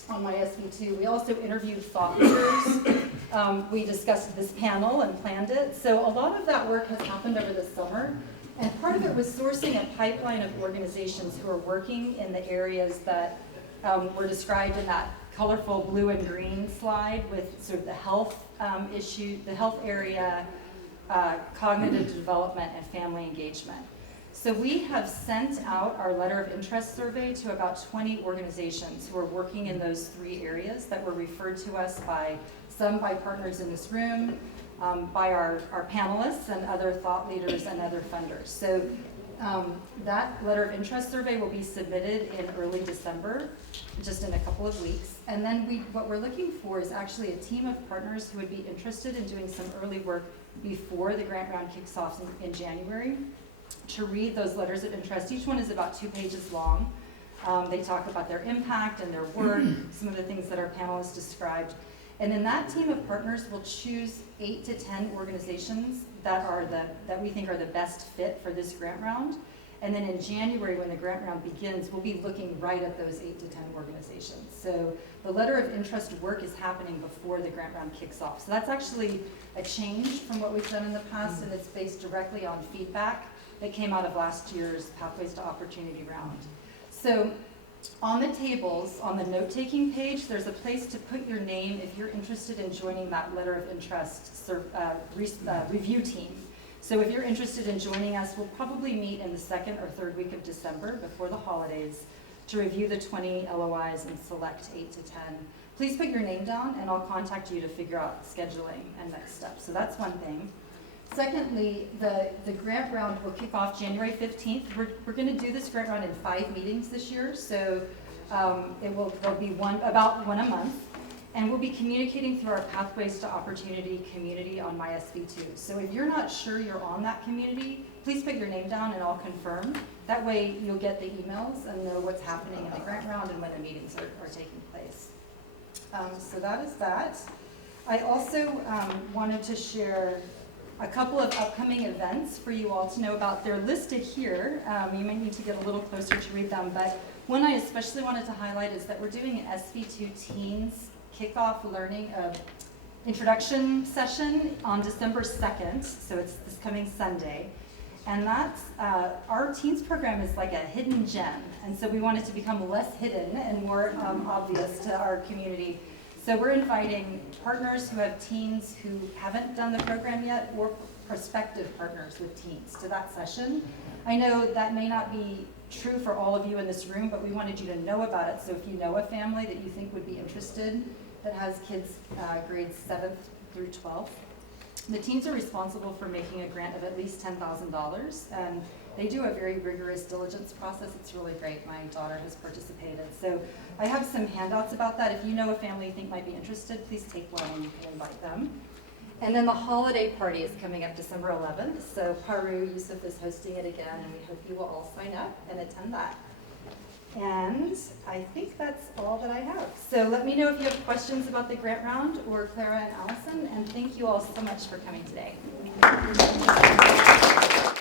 on my SV2. We also interviewed thought leaders. We discussed this panel and planned it. So a lot of that work has happened over the summer. And part of it was sourcing a pipeline of organizations who are working in the areas that were described in that colorful blue and green slide with sort of the health issue, the health area, cognitive development, and family engagement. So we have sent out our letter of interest survey to about 20 organizations who are working in those three areas that were referred to us by some by partners in this room, by our panelists and other thought leaders and other funders. So that letter of interest survey will be submitted in early December, just in a couple of weeks. And then what we're looking for is actually a team of partners who would be interested in doing some early work before the grant round kicks off in January, to read those letters of interest. Each one is about 2 pages long. They talk about their impact and their work, some of the things that our panelists described. And then that team of partners will choose 8 to 10 organizations that we think are the best fit for this grant round. And then in January, when the grant round begins, we'll be looking right at those 8 to 10 organizations. So the letter of interest work is happening before the grant round kicks off. So that's actually a change from what we've done in the past, and it's based directly on feedback that came out of last year's Pathways to Opportunity round. So on the tables, on the note-taking page, there's a place to put your name if you're interested in joining that letter of interest review team. So if you're interested in joining us, we'll probably meet in the 2nd or 3rd week of December before the holidays to review the 20 LOIs and select 8 to 10. Please put your name down and I'll contact you to figure out scheduling and next steps. So that's one thing. Secondly, the grant round will kick off January 15th. We're going to do this grant round in 5 meetings this year, so there'll be about one a month, and we'll be communicating through our Pathways to Opportunity community on MySV2. So if you're not sure you're on that community, please put your name down and I'll confirm. That way you'll get the emails and know what's happening in the grant round and when the meetings are taking place. So that is that. I also wanted to share a couple of upcoming events for you all to know about. They're listed here. You may need to get a little closer to read them, but one I especially wanted to highlight is that we're doing an SV2 Teens Kickoff Learning Introduction session on December 2nd, so it's this coming Sunday. And that's, our Teens program is like a hidden gem, and so we want it to become less hidden and more obvious to our community. So we're inviting partners who have teens who haven't done the program yet, or prospective partners with teens to that session. I know that may not be true for all of you in this room, but we wanted you to know about it. So if you know a family that you think would be interested that has kids grades 7th through 12th, the teens are responsible for making a grant of at least $10,000, and they do a very rigorous diligence process. It's really great. My daughter has participated. So I have some handouts about that. If you know a family you think might be interested, please take one and you can invite them. And then the holiday party is coming up December 11th. So Paru Yusuf is hosting it again, and we hope you will all sign up and attend that. And I think that's all that I have. So let me know if you have questions about the grant round or Clara and Allison, and thank you all so much for coming today.